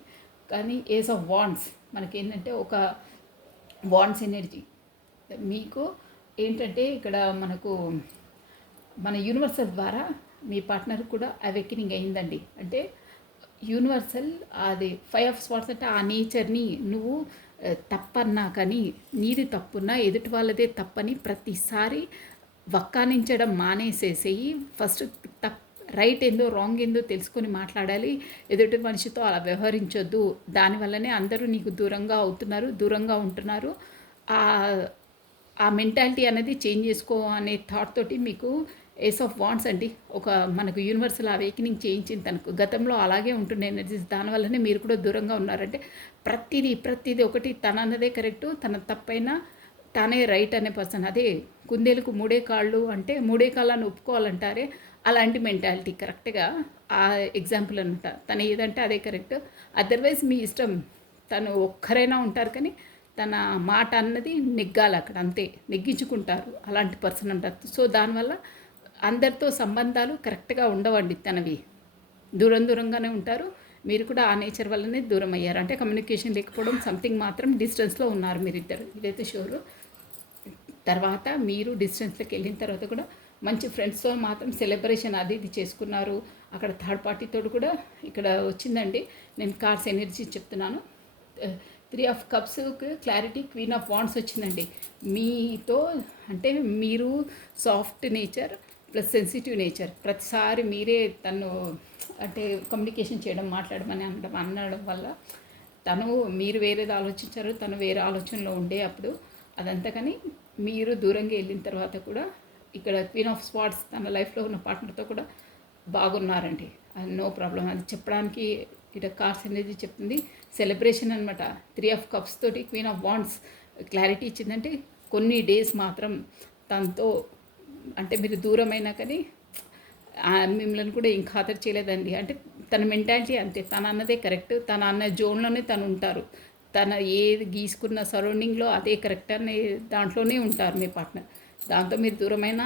కానీ ఏజ్ ఆఫ్ వాండ్స్ మనకేంటంటే ఒక వాండ్స్ ఎనర్జీ మీకు ఏంటంటే ఇక్కడ మనకు మన యూనివర్సల్ ద్వారా మీ పార్ట్నర్ కూడా అవేకెనింగ్ అయిందండి. అంటే యూనివర్సల్ అది 5 ఆఫ్ స్వార్డ్స్ అంటే ఆ నేచర్ని నువ్వు తప్పన్నా కానీ నీది తప్పున్నా ఎదుటి వాళ్ళదే తప్పని ప్రతిసారి వక్కానించడం మానేసేసేయి. ఫస్ట్ రైట్ ఏందో రాంగ్ ఏందో తెలుసుకొని మాట్లాడాలి. ఎదుటి మనిషితో అలా వ్యవహరించొద్దు. దానివల్లనే అందరూ నీకు దూరంగా అవుతున్నారు, దూరంగా ఉంటున్నారు. ఆ మెంటాలిటీ అనేది చేంజ్ చేసుకో అనే థాట్ తోటి మీకు ఏస్ ఆఫ్ వాండ్స్ అండి. ఒక మనకు యూనివర్సల్ అవేకనింగ్ చేయించింది తనకు. గతంలో అలాగే ఉంటుండే ఎనర్జీస్, దానివల్లనే మీరు కూడా దూరంగా ఉన్నారంటే ప్రతిదీ ఒకటి తన అన్నదే కరెక్టు, తన తప్పైనా తానే రైట్ అనే పర్సన్. అదే కుందేలకు మూడే కాళ్ళు అంటే మూడే కాళ్ళని ఒప్పుకోవాలంటారే అలాంటి మెంటాలిటీ కరెక్ట్గా ఆ ఎగ్జాంపుల్ అనమాట. తను ఏదంటే అదే కరెక్ట్, అదర్వైజ్ మీ ఇష్టం. తను ఒక్కరైనా ఉంటారు కానీ తన మాట అన్నది నెగ్గాలి అక్కడ, అంతే నెగ్గించుకుంటారు అలాంటి పర్సన్ అంటారు. సో దానివల్ల అందరితో సంబంధాలు కరెక్ట్గా ఉండవండి తనవి, దూరంగానే ఉంటారు. మీరు కూడా ఆ నేచర్ వల్లనే దూరం అయ్యారు. అంటే కమ్యూనికేషన్ లేకపోవడం సంథింగ్ మాత్రం డిస్టెన్స్లో ఉన్నారు మీరిద్దరు, ఇదైతే షూరు. తర్వాత మీరు డిస్టెన్స్లోకి వెళ్ళిన తర్వాత కూడా మంచి ఫ్రెండ్స్తో మాత్రం సెలబ్రేషన్ అది ఇది చేసుకున్నారు. అక్కడ థర్డ్ పార్టీతో కూడా ఇక్కడ వచ్చిందండి. నేను కార్స్ ఎనర్జీ చెప్తున్నాను. 3 of cups clarity, queen of wands వచ్చిందండి. మీతో అంటే మీరు soft nature plus sensitive nature. ప్రతిసారి మీరే తను అంటే కమ్యూనికేషన్ చేయడం, మాట్లాడమని అనడం వల్ల మీరు వేరేది ఆలోచించారు, తను వేరే ఆలోచనలో ఉండే అప్పుడు అదంతా. కానీ మీరు దూరంగా వెళ్ళిన తర్వాత కూడా ఇక్కడ క్వీన్ ఆఫ్ స్వార్డ్స్ తన లైఫ్లో ఉన్న పార్ట్నర్తో కూడా బాగున్నారండి. అది నో ప్రాబ్లం. అది చెప్పడానికి ఇక్కడ కార్స్ అనేది చెప్తుంది సెలబ్రేషన్ అనమాట. 3 ఆఫ్ కప్స్ తోటి క్వీన్ ఆఫ్ వాండ్స్ క్లారిటీ ఇచ్చిందంటే కొన్ని డేస్ మాత్రం తనతో అంటే మీరు దూరమైనా కానీ మిమ్మల్ని కూడా ఏం ఖాతరు చేయలేదండి. అంటే తన మెంటాలిటీ అంతే, తన అన్నదే కరెక్ట్, తన అన్న జోన్లోనే తను ఉంటారు. తన ఏది గీసుకున్న సరౌండింగ్లో అదే కరెక్ట్ అనే దాంట్లోనే ఉంటారు మీ పార్ట్నర్. దాంతో మీరు దూరమైనా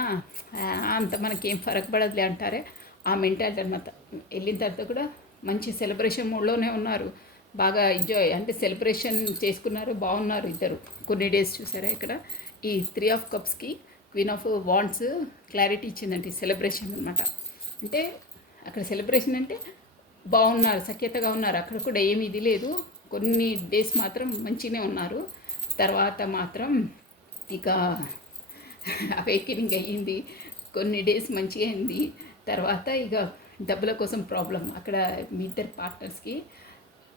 అంత మనకేం ఫరక్ పడదులే అంటారే ఆ మెంటాలిటీ అనమాట. వెళ్ళిన తర్వాత కూడా మంచి సెలబ్రేషన్ మూడ్లోనే ఉన్నారు, బాగా ఎంజాయ్ అంటే సెలబ్రేషన్ చేసుకున్నారు, బాగున్నారు ఇద్దరు. కొన్ని డేస్ చూసారా ఇక్కడ ఈ 3 ఆఫ్ కప్స్కి క్వీన్ ఆఫ్ వాండ్స్ క్లారిటీ ఇచ్చిందండి, సెలబ్రేషన్ అనమాట. అంటే అక్కడ సెలబ్రేషన్ అంటే బాగున్నారు, సఖ్యతగా ఉన్నారు. అక్కడ కూడా ఏమి ఇది లేదు. కొన్ని డేస్ మాత్రం మంచిగానే ఉన్నారు. తర్వాత మాత్రం ఇక అవేకెనింగ్ అయ్యింది. కొన్ని డేస్ మంచిగా అయింది. తర్వాత ఇక డబ్బుల కోసం ప్రాబ్లం అక్కడ మీ ఇద్దరు పార్ట్నర్స్కి.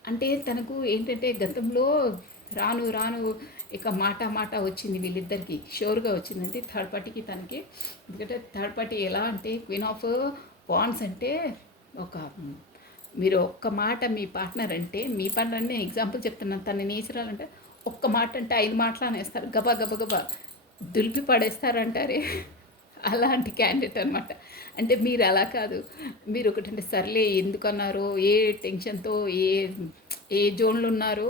అంటే తనకు ఏంటంటే గతంలో రాను ఇక మాట వచ్చింది వీళ్ళిద్దరికి, షూర్గా వచ్చిందంటే థర్డ్ పార్టీకి తనకి. ఎందుకంటే థర్డ్ పార్టీ ఎలా అంటే క్వీన్ ఆఫ్ వాండ్స్ అంటే మీరు ఒక్క మాట మీ పార్ట్నర్ అంటే, మీ పార్ట్నర్ అంటే ఎగ్జాంపుల్ చెప్తున్నాను, తన నేచురల్ అంటే ఒక్క మాట అంటే 5 మాటలు అనేస్తారు, గబా దులిపి పడేస్తారంటారే అలాంటి క్యాండిడేట్ అనమాట. అంటే మీరు అలా కాదు, మీరు ఒకటంటే సర్లే ఎందుకన్నారో, ఏ టెన్షన్తో ఏ జోన్లో ఉన్నారో,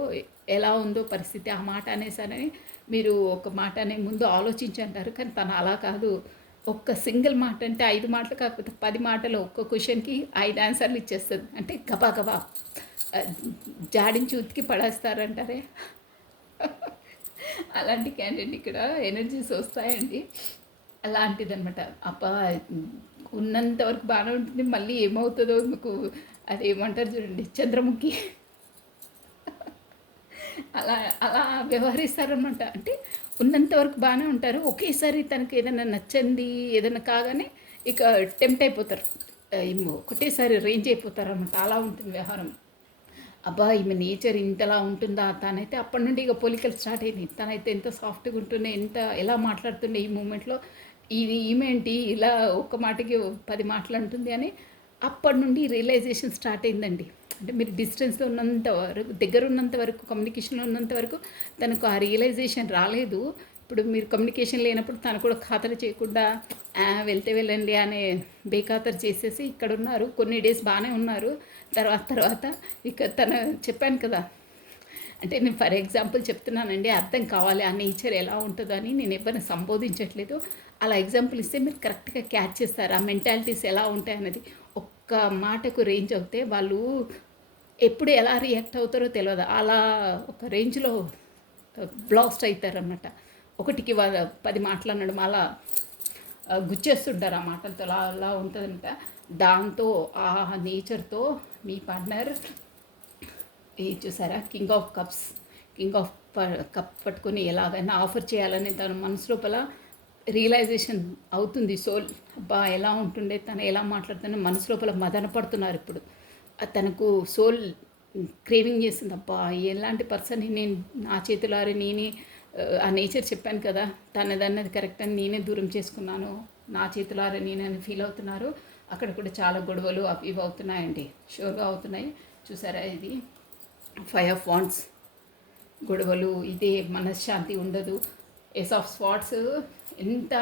ఎలా ఉందో పరిస్థితి, ఆ మాట అనేసారని మీరు ఒక మాట అనే ముందు ఆలోచించి అంటారు. కానీ తను అలా కాదు, ఒక్క సింగిల్ మాట అంటే 5 మాటలు కాకపోతే 10 మాటలు, ఒక్క క్వశ్చన్కి 5 ఆన్సర్లు ఇచ్చేస్తుంది. అంటే గబా జాడించి ఉతికి పడేస్తారంటారే అలాంటి క్యాండిడేట్ ఇక్కడ ఎనర్జీస్ వస్తాయండి. అలాంటిదనమాట. అబ్బా! ఉన్నంత వరకు బాగానే ఉంటుంది. మళ్ళీ ఏమవుతుందో మీకు అదేమంటారు చూడండి చంద్రముఖి అలా అలా వ్యవహరిస్తారనమాట. అంటే ఉన్నంత వరకు బాగానే ఉంటారు. ఒకేసారి తనకి ఏదైనా నచ్చంది ఏదైనా కాగానే ఇక టెంప్ట్ అయిపోతారు. ఏమో ఒకటేసారి రేంజ్ అయిపోతారనమాట. అలా ఉంటుంది వ్యవహారం. అబ్బా! ఈమె నేచర్ ఇంతలా ఉంటుందా? తనైతే అప్పటి నుండి ఇక పోలికలు స్టార్ట్ అయినాయి. తనైతే ఎంత సాఫ్ట్‌గా ఉంటుండే, ఎంత ఎలా మాట్లాడుతుండే ఈ మూమెంట్‌లో. ఇది ఈమేంటి ఇలా ఒక్క మాటకి 10 మాటలు అంటుంది అని అప్పటి నుండి రియలైజేషన్ స్టార్ట్ అయిందండి. అంటే మీరు డిస్టెన్స్‌లో ఉన్నంత వరకు, దగ్గర ఉన్నంత వరకు, కమ్యూనికేషన్‌లో ఉన్నంత వరకు తనకు ఆ రియలైజేషన్ రాలేదు. ఇప్పుడు మీరు కమ్యూనికేషన్ లేనప్పుడు తను కూడా ఖాతరు చేయకుండా వెళ్తే వెళ్ళండి అనే బేఖాతరు చేసేసి ఇక్కడున్నారు. కొన్ని డేస్ బాగానే ఉన్నారు. తర్వాత తర్వాత ఇక తను చెప్పాను కదా! అంటే నేను ఫర్ ఎగ్జాంపుల్ చెప్తున్నానండి. అర్థం కావాలి ఆ నేచర్ ఎలా ఉంటుందో అని. నేను ఎవరిని సంబోధించట్లేదు. అలా ఎగ్జాంపుల్ ఇస్తే మీరు కరెక్ట్‌గా క్యాచ్ చేస్తారు. ఆ మెంటాలిటీస్ ఎలా ఉంటాయన్నది. ఒక్క మాటకు రేంజ్ అవుతే వాళ్ళు ఎప్పుడు ఎలా రియాక్ట్ అవుతారో తెలవదు. అలా ఒక రేంజ్‌లో బ్లాస్ట్ అయితారనమాట. ఒకటికి 10 మాటలు అనడం అలా గుచ్చేస్తుంటారు ఆ మాటలతో. అలా అలా ఉంటుందనమాట. దాంతో ఆ నేచర్‌తో మీ పార్ట్నర్ ఇది చూసారా king of cups, king of cup పట్టుకొని ఎలాగైనా ఆఫర్ చేయాలని తన మనసు లోపల రియలైజేషన్ అవుతుంది. సోల్ అబ్బా ఎలా ఉంటుండే, తను ఎలా మాట్లాడుతుండే మనసు లోపల మదన పడుతున్నారు ఇప్పుడు. తనకు సోల్ క్రేవింగ్ చేస్తుంది. అబ్బా ఎలాంటి పర్సన్ని నేను నా చేతులారే నేనే ఆ నేచర్ చెప్పాను కదా, తనదన్నది కరెక్ట్ అని నేనే దూరం చేసుకున్నాను నా చేతులారే నేనని ఫీల్ అవుతున్నారు. అక్కడ కూడా చాలా గొడవలు అవి ఇవి అవుతున్నాయండి. షూర్గా అవుతున్నాయి. చూసారా ఇది 5 ఆఫ్ వాండ్స్ గొడవలు, ఇదే మనశ్శాంతి ఉండదు. ఏస్ ఆఫ్ స్వాట్స్ ఎంత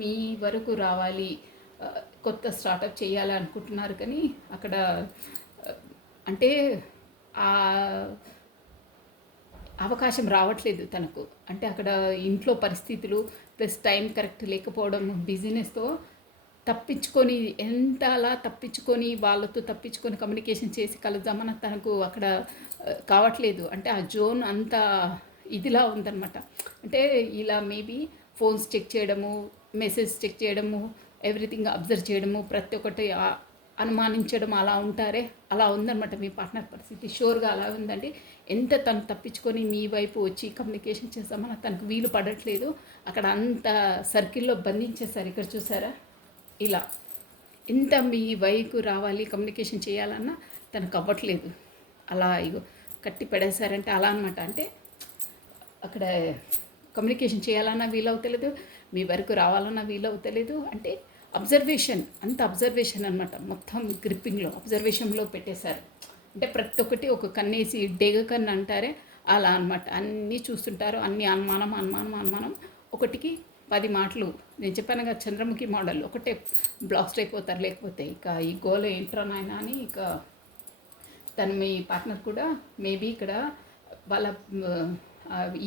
మీ వరకు రావాలి, కొత్త స్టార్టప్ చేయాలి అనుకుంటున్నారు కానీ అక్కడ అంటే ఆ అవకాశం రావట్లేదు తనకు. అంటే అక్కడ ఇంట్లో పరిస్థితులు ప్లస్ టైం కరెక్ట్ లేకపోవడం, బిజినెస్తో తప్పించుకొని ఎంత అలా తప్పించుకొని వాళ్ళతో తప్పించుకొని కమ్యూనికేషన్ చేసి కలుద్దామని తనకు అక్కడ కావట్లేదు. అంటే ఆ జోన్ అంత ఇదిలా ఉందన్నమాట. అంటే ఇలా మేబీ ఫోన్స్ చెక్ చేయడము, మెసేజ్ చెక్ చేయడము, ఎవ్రీథింగ్ అబ్జర్వ్ చేయడము, ప్రతి ఒక్కటి అనుమానించడం అలా ఉంటారే, అలా ఉందన్నమాట మీ పార్ట్నర్ పరిస్థితి. షూర్గా అలా ఉందండి. ఎంత తను తప్పించుకొని మీ వైపు వచ్చి కమ్యూనికేషన్ చేస్తామని తనకు వీలు పడట్లేదు. అక్కడ అంత సర్కిల్లో బంధించేశారు. ఇక్కడ చూసారా ఇలా ఎంత మీ వైపు రావాలి కమ్యూనికేషన్ చేయాలన్నా తనకు అవ్వట్లేదు. అలా ఇగో కట్టి పడేశారంటే అలా అనమాట. అంటే అక్కడ కమ్యూనికేషన్ చేయాలన్నా వీలవుతలేదు, మీ వరకు రావాలన్నా వీలవుతలేదు. అంటే అబ్జర్వేషన్, అంత అబ్జర్వేషన్ అనమాట. మొత్తం గ్రిప్పింగ్లో అబ్జర్వేషన్లో పెట్టేశారు. అంటే ప్రతి ఒక్కటి ఒక కన్నేసి డేగ కన్ను అంటారే అలా అనమాట. అన్నీ చూస్తుంటారు, అన్నీ అనుమానం అనుమానం అనుమానం. ఒకటికి 10 మాటలు. నేను చెప్పాను కదా చంద్రముఖి మోడల్. ఒకటే బ్లాస్ట్ అయిపోతారు. లేకపోతే ఇక ఈ గోల్ ఏంట్రా నాయన అని ఇక తను మీ పార్ట్నర్ కూడా మేబీ ఇక్కడ వాళ్ళ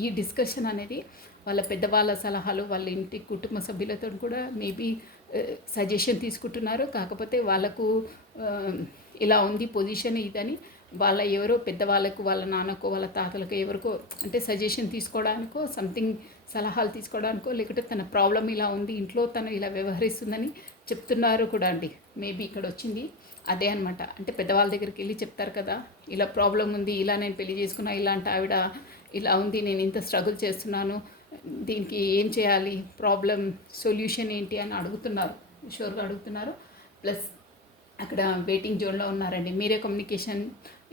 ఈ డిస్కషన్ అనేది వాళ్ళ పెద్దవాళ్ళ సలహాలు, వాళ్ళ ఇంటి కుటుంబ సభ్యులతో కూడా మేబీ సజెషన్ తీసుకుంటున్నారు. కాకపోతే వాళ్ళకు ఇలా ఉంది పొజిషన్ ఇదని వాళ్ళ ఎవరో పెద్దవాళ్ళకు, వాళ్ళ నాన్నకో వాళ్ళ తాతలకు ఎవరికో అంటే సజెషన్ తీసుకోవడానికో, సంథింగ్ సలహాలు తీసుకోవడానికో, లేకుంటే తన ప్రాబ్లం ఇలా ఉంది ఇంట్లో తను ఇలా వ్యవహరిస్తుందని చెప్తున్నారు కూడా అండి. మేబీ ఇక్కడ వచ్చింది అదే అనమాట. అంటే పెద్దవాళ్ళ దగ్గరికి వెళ్ళి చెప్తారు కదా, ఇలా ప్రాబ్లం ఉంది, ఇలా నేను పెళ్లి చేసుకున్నా, ఇలాంటి ఆవిడ ఇలా ఉంది, నేను ఇంత స్ట్రగుల్ చేస్తున్నాను, దీనికి ఏం చేయాలి, ప్రాబ్లం సొల్యూషన్ ఏంటి అని అడుగుతున్నారు. షూర్గా అడుగుతున్నారు. ప్లస్ అక్కడ వెయిటింగ్ జోన్లో ఉన్నారండి. మీరే కమ్యూనికేషన్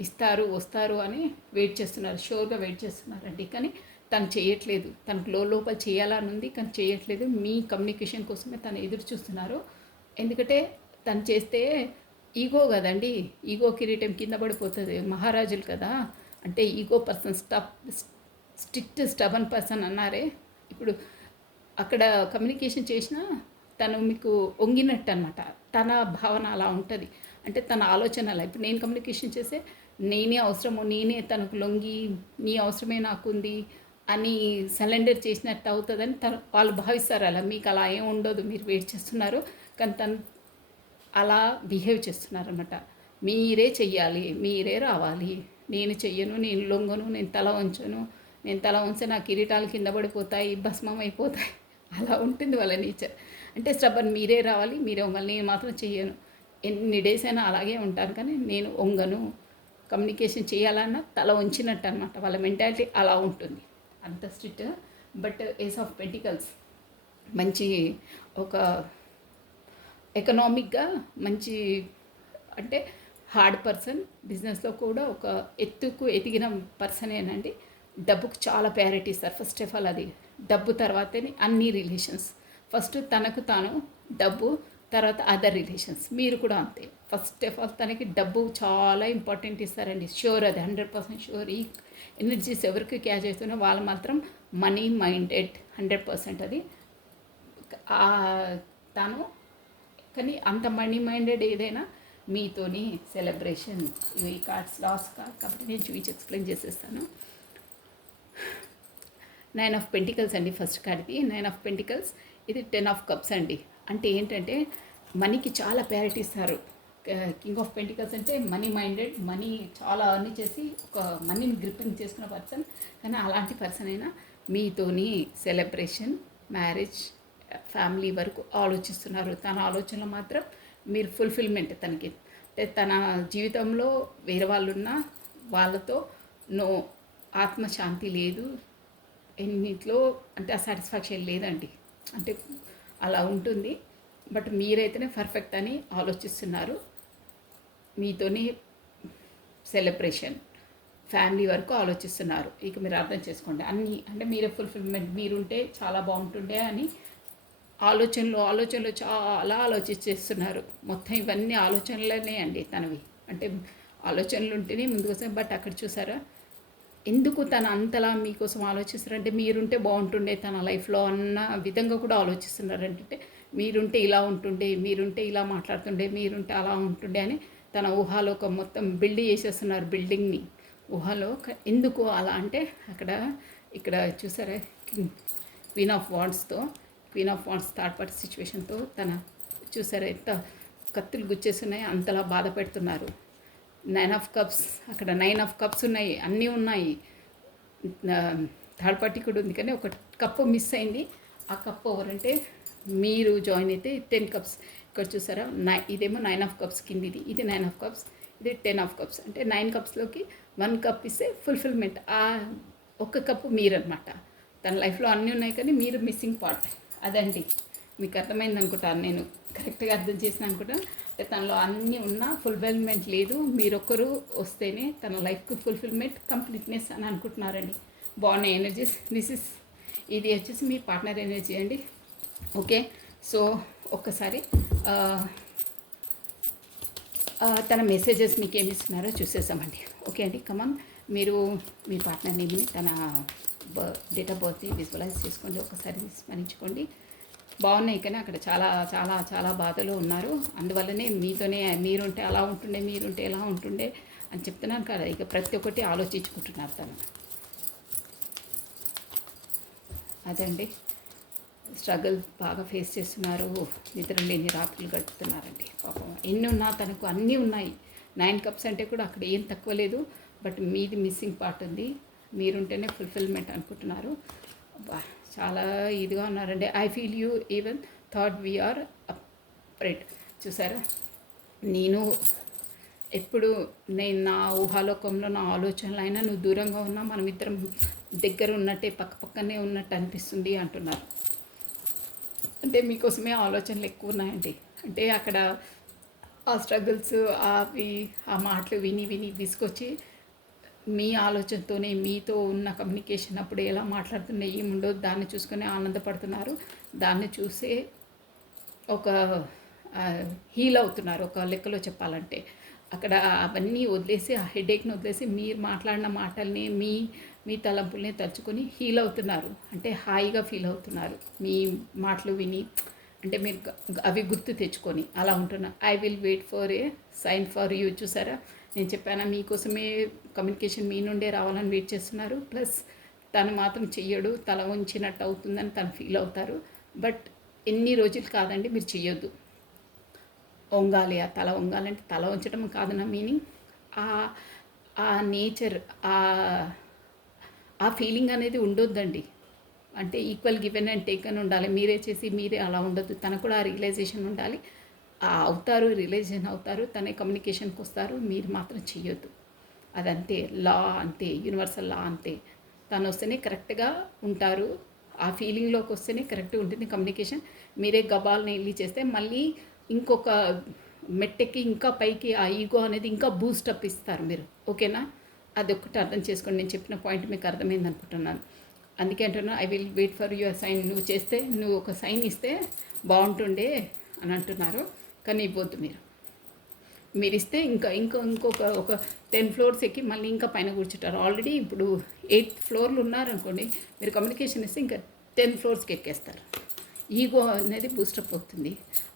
ఇస్తారు వస్తారు అని వెయిట్ చేస్తున్నారు. షూర్గా వెయిట్ చేస్తున్నారండి. కానీ తను చేయట్లేదు. తనకు లోపల చేయాలని ఉంది కానీ చేయట్లేదు. మీ కమ్యూనికేషన్ కోసమే తను ఎదురు చూస్తున్నారు. ఎందుకంటే తను చేస్తే ఈగో కదండి, ఈగో కిరీటం కింద పడిపోతుంది. మహారాజులు కదా, అంటే ego person strict stubborn person అన్నారే. ఇప్పుడు అక్కడ కమ్యూనికేషన్ చేసినా తను మీకు వంగినట్టు అనమాట. తన భావన అలా ఉంటుంది. అంటే తన ఆలోచన అలా. ఇప్పుడు నేను కమ్యూనికేషన్ చేస్తే నేనే అవసరము, నేనే తనకు లొంగి నీ అవసరమే నాకుంది అని సరెండర్ చేసినట్టు అవుతుందని వాళ్ళు భావిస్తారు. అలా మీకు అలా ఏం ఉండదు. మీరు వెయిట్ చేస్తున్నారు కానీ తను అలా బిహేవ్ చేస్తున్నారన్నమాట. మీరే చెయ్యాలి, మీరే రావాలి, నేను చెయ్యను, నేను లొంగను, నేను తల వంచను, నేను తల ఉంచితే నా కిరీటాలు కింద పడిపోతాయి, భస్మం అయిపోతాయి. అలా ఉంటుంది వాళ్ళ నేచర్. అంటే స్టబ్బర్న్ మీరే రావాలి, మీరే వంగాలి. నేను మాత్రం చెయ్యను. ఎన్ని డేస్ అయినా అలాగే ఉంటాను, కానీ నేను వంగను. కమ్యూనికేషన్ చేయాలన్నా తల ఉంచినట్టు అనమాట. వాళ్ళ మెంటాలిటీ అలా ఉంటుంది, అంత strict. But ace of pentacles మంచి ఒక ఎకనామిక్గా మంచి, అంటే హార్డ్ పర్సన్, బిజినెస్లో కూడా ఒక ఎత్తుకు ఎదిగిన పర్సనేనండి. డబ్బుకు చాలా ప్రయారిటీ ఇస్తారు. ఫస్ట్ ఆఫ్ ఆల్ అది డబ్బు తర్వాతే అన్ని రిలేషన్స్. ఫస్ట్ తనకు తాను డబ్బు, తర్వాత అదర్ రిలేషన్స్. మీరు కూడా అంతే. ఫస్ట్ ఆఫ్ ఆల్ తనకి డబ్బు చాలా ఇంపార్టెంట్ ఇస్తారండి. షూర్, అది 100% షూర్. ఈ ఎనర్జీస్ ఎవరికి క్యాచ్ అవుతున్నాయో వాళ్ళు మాత్రం మనీ మైండెడ్ 100% అది తాను. కానీ అంత మనీ మైండెడ్ ఏదైనా మీతోని సెలబ్రేషన్. ఇవి కార్డ్స్ లాస్ కాబట్టి నేను చూపించి ఎక్స్ప్లెయిన్ చేసేస్తాను. 9 ఆఫ్ పెంటికల్స్ అండి ఫస్ట్ కార్డ్ది. 9 of pentacles. ఇది 10 ఆఫ్ కప్స్ అండి. అంటే ఏంటంటే మనీకి చాలా ప్రయారిటీ ఇస్తారు. కింగ్ ఆఫ్ పెంటికల్స్ అంటే మనీ మైండెడ్, మనీ చాలా అర్న్ చేసి ఒక మనీని గ్రిప్పింగ్ చేసుకున్న పర్సన్. కానీ అలాంటి పర్సన్ అయినా మీతోని సెలబ్రేషన్, మ్యారేజ్, ఫ్యామిలీ వరకు ఆలోచిస్తున్నారు. తన ఆలోచనలో మాత్రం మీరు ఫుల్ఫిల్మెంట్ తనకి. అంటే తన జీవితంలో వేరే వాళ్ళు ఉన్న వాళ్ళతో నో ఆత్మశాంతి లేదు, ఎన్నిట్లో అంటే ఆ సాటిస్ఫాక్షన్ లేదండి. అంటే అలా ఉంటుంది. బట్ మీరైతేనే పర్ఫెక్ట్ అని ఆలోచిస్తున్నారు. మీతోని సెలబ్రేషన్, ఫ్యామిలీ వరకు ఆలోచిస్తున్నారు. ఇక మీరు అర్థం చేసుకోండి. అన్నీ అంటే మీరే ఫుల్ఫిల్మెంట్, మీరుంటే చాలా బాగుంటుండే అని ఆలోచనలు చాలా ఆలోచిస్తున్నారు. మొత్తం ఇవన్నీ ఆలోచనలనే అండి తనవి. అంటే ఆలోచనలు ఉంటేనే ముందుకు వస్తాయి. బట్ అక్కడ చూసారా ఎందుకు తను అంతలా మీకోసం ఆలోచిస్తారంటే మీరుంటే బాగుంటుండే తన లైఫ్లో అన్న విధంగా కూడా ఆలోచిస్తున్నారంటే మీరుంటే ఇలా ఉంటుండే, మీరుంటే ఇలా మాట్లాడుతుండే, మీరుంటే అలా ఉంటుండే అని తన ఊహాలోకం మొత్తం బిల్డ్ చేసేస్తున్నారు. బిల్డింగ్ని ఊహలో. ఎందుకు అలా అంటే అక్కడ ఇక్కడ చూసారా queen of wands third party సిచ్యువేషన్తో తన చూసారా ఎంత కత్తులు గుచ్చేస్తున్నాయి, అంతలా బాధ పెడుతున్నారు. 9 ఆఫ్ కప్స్, అక్కడ 9 ఆఫ్ కప్స్ ఉన్నాయి, అన్నీ ఉన్నాయి. థర్డ్ పార్టీ కూడా ఉంది, కానీ ఒక కప్పు మిస్ అయింది. ఆ కప్పు ఎవరంటే మీరు జాయిన్ అయితే 10 కప్స్. ఇక్కడ చూసారా ఇదేమో 9 ఆఫ్ కప్స్ కింది, ఇది 9 ఆఫ్ కప్స్, ఇది 10 ఆఫ్ కప్స్. అంటే 9 కప్స్లోకి 1 కప్ ఇస్తే ఫుల్ఫిల్మెంట్. ఆ ఒక్క కప్పు మీరనమాట. తన లైఫ్లో అన్నీ ఉన్నాయి, కానీ మీరు మిస్సింగ్ పార్ట్. అదండి మీకు అర్థమైంది అనుకుంటాను, నేను కరెక్ట్గా అర్థం చేసిన అనుకుంటాను. అంటే తనలో అన్నీ ఉన్నా ఫుల్ఫిల్మెంట్ లేదు. మీరొక్కరు వస్తేనే తన లైఫ్కి ఫుల్ఫిల్మెంట్, కంప్లీట్నెస్ అని అనుకుంటున్నారండి. బాగున్నాయి ఎనర్జీస్. ఇది వచ్చేసి మీ పార్ట్నర్ ఎనర్జీ అండి. ఓకే, సో ఒక్కసారి తన మెసేజెస్ మీకు ఏమి ఇస్తున్నారో చూసేసామండి. ఓకే అండి, కమాన్. మీరు మీ పార్ట్నర్ నేమ్ని, తన డేట్ ఆఫ్ బర్త్ని విజువలైజ్ చేసుకోండి, ఒకసారి స్మరించుకోండి. బాగున్నాయి, కానీ అక్కడ చాలా చాలా చాలా బాధలో ఉన్నారు. అందువల్లనే మీతోనే మీరుంటే అలా ఉంటుండే, మీరుంటే ఎలా ఉంటుండే అని చెప్తున్నాను కదా. ఇక ప్రతి ఒక్కటి ఆలోచించుకుంటున్నారు తను. అదండి స్ట్రగుల్ బాగా ఫేస్ చేస్తున్నారు. నిద్ర లేని రాత్రులు గడుపుతున్నారండి. పాపం ఎన్ని ఉన్నా తనకు అన్నీ ఉన్నాయి. 9 కప్స్ అంటే కూడా అక్కడ ఏం తక్కువ లేదు. బట్ మీది మిస్సింగ్ పార్ట్ ఉంది. మీరుంటేనే ఫుల్ఫిల్మెంట్ అనుకుంటున్నారు. చాలా ఇదిగా ఉన్నారండి. I feel you even thought we're afraid. చూసారా, నేను ఎప్పుడు నేను నా ఊహాలోకంలో నా ఆలోచనలు అయినా నువ్వు దూరంగా ఉన్నా మనం ఇద్దరం దగ్గర ఉన్నట్టే, పక్కనే ఉన్నట్టు అనిపిస్తుంది అంటున్నారు. అంటే మీకోసమే ఆలోచనలు ఎక్కువ ఉన్నాయండి. అంటే అక్కడ ఆ స్ట్రగుల్స్, అవి ఆ మాటలు విని విసుకొచ్చి మీ ఆలోచనతోనే మీతో ఉన్న కమ్యూనికేషన్ అప్పుడు ఎలా మాట్లాడుతున్నా ఏముండో దాన్ని చూసుకొని ఆనందపడుతున్నారు. దాన్ని చూసే ఒక హీల్ అవుతున్నారు ఒక లెక్కలో చెప్పాలంటే. అక్కడ అవన్నీ వదిలేసి, ఆ హెడేక్ని వదిలేసి మీరు మాట్లాడిన మాటల్ని, మీ తలంపుల్ని తలుచుకొని హీల్ అవుతున్నారు. అంటే హాయిగా ఫీల్ అవుతున్నారు మీ మాటలు విని. అంటే మీరు అవి గుర్తు తెచ్చుకొని అలా ఉంటున్నారు. I will wait for a sign for you. చూసారా, నేను చెప్పాను మీకోసమే కమ్యూనికేషన్ మీ నుండే రావాలని వెయిట్ చేస్తున్నారు. ప్లస్ తను మాత్రం చెయ్యడు, తల ఉంచినట్టు అవుతుందని తను ఫీల్ అవుతారు. బట్ ఎన్ని రోజులు కాదండి, మీరు చెయ్యొద్దు. వంగాలి, ఆ తల వంగాలంటే తల ఉంచడం కాదు నా మీనింగ్. ఆ నేచర్, ఆ ఫీలింగ్ అనేది ఉండొద్దండి. అంటే ఈక్వల్ గివెన్ అండ్ టేక్ అని ఉండాలి. మీరే చేసి మీరే అలా ఉండొద్దు. తనకు కూడా ఆ రియలైజేషన్ ఉండాలి. అవుతారు, రియలైజేషన్ అవుతారు. తనే కమ్యూనికేషన్కి వస్తారు. మీరు మాత్రం చెయ్యొద్దు. అదంతే, లా అంతే, యూనివర్సల్ లా అంతే. తను వస్తేనే కరెక్ట్గా ఉంటారు. ఆ ఫీలింగ్లోకి వస్తేనే కరెక్ట్గా ఉంటుంది కమ్యూనికేషన్. మీరే గబాల్ని వెళ్ళి చేస్తే మళ్ళీ ఇంకొక మెట్టెక్కి ఇంకా పైకి ఆ ఈగో అనేది ఇంకా బూస్టప్ ఇస్తారు మీరు. ఓకేనా? అదొక్కటి అర్థం చేసుకోండి. నేను చెప్పిన పాయింట్ మీకు అర్థమైంది అనుకుంటున్నాను. అందుకే అంటున్నా, I will wait for your sign. నువ్వు చేస్తే, నువ్వు ఒక సైన్ ఇస్తే బాగుంటుండే అని అంటున్నారు. కానీ ఇవ్వద్దు మీరు. మీరు ఇస్తే ఇంకొక ఒక 10 ఫ్లోర్స్ ఎక్కి మళ్ళీ ఇంకా పైన కూర్చుంటారు. ఆల్రెడీ ఇప్పుడు 8 ఫ్లోర్లు ఉన్నారనుకోండి, మీరు కమ్యూనికేషన్ ఇస్తే ఇంకా 10 ఫ్లోర్స్కి ఎక్కేస్తారు. ఈగో అనేది బూస్టప్ అవుతుంది.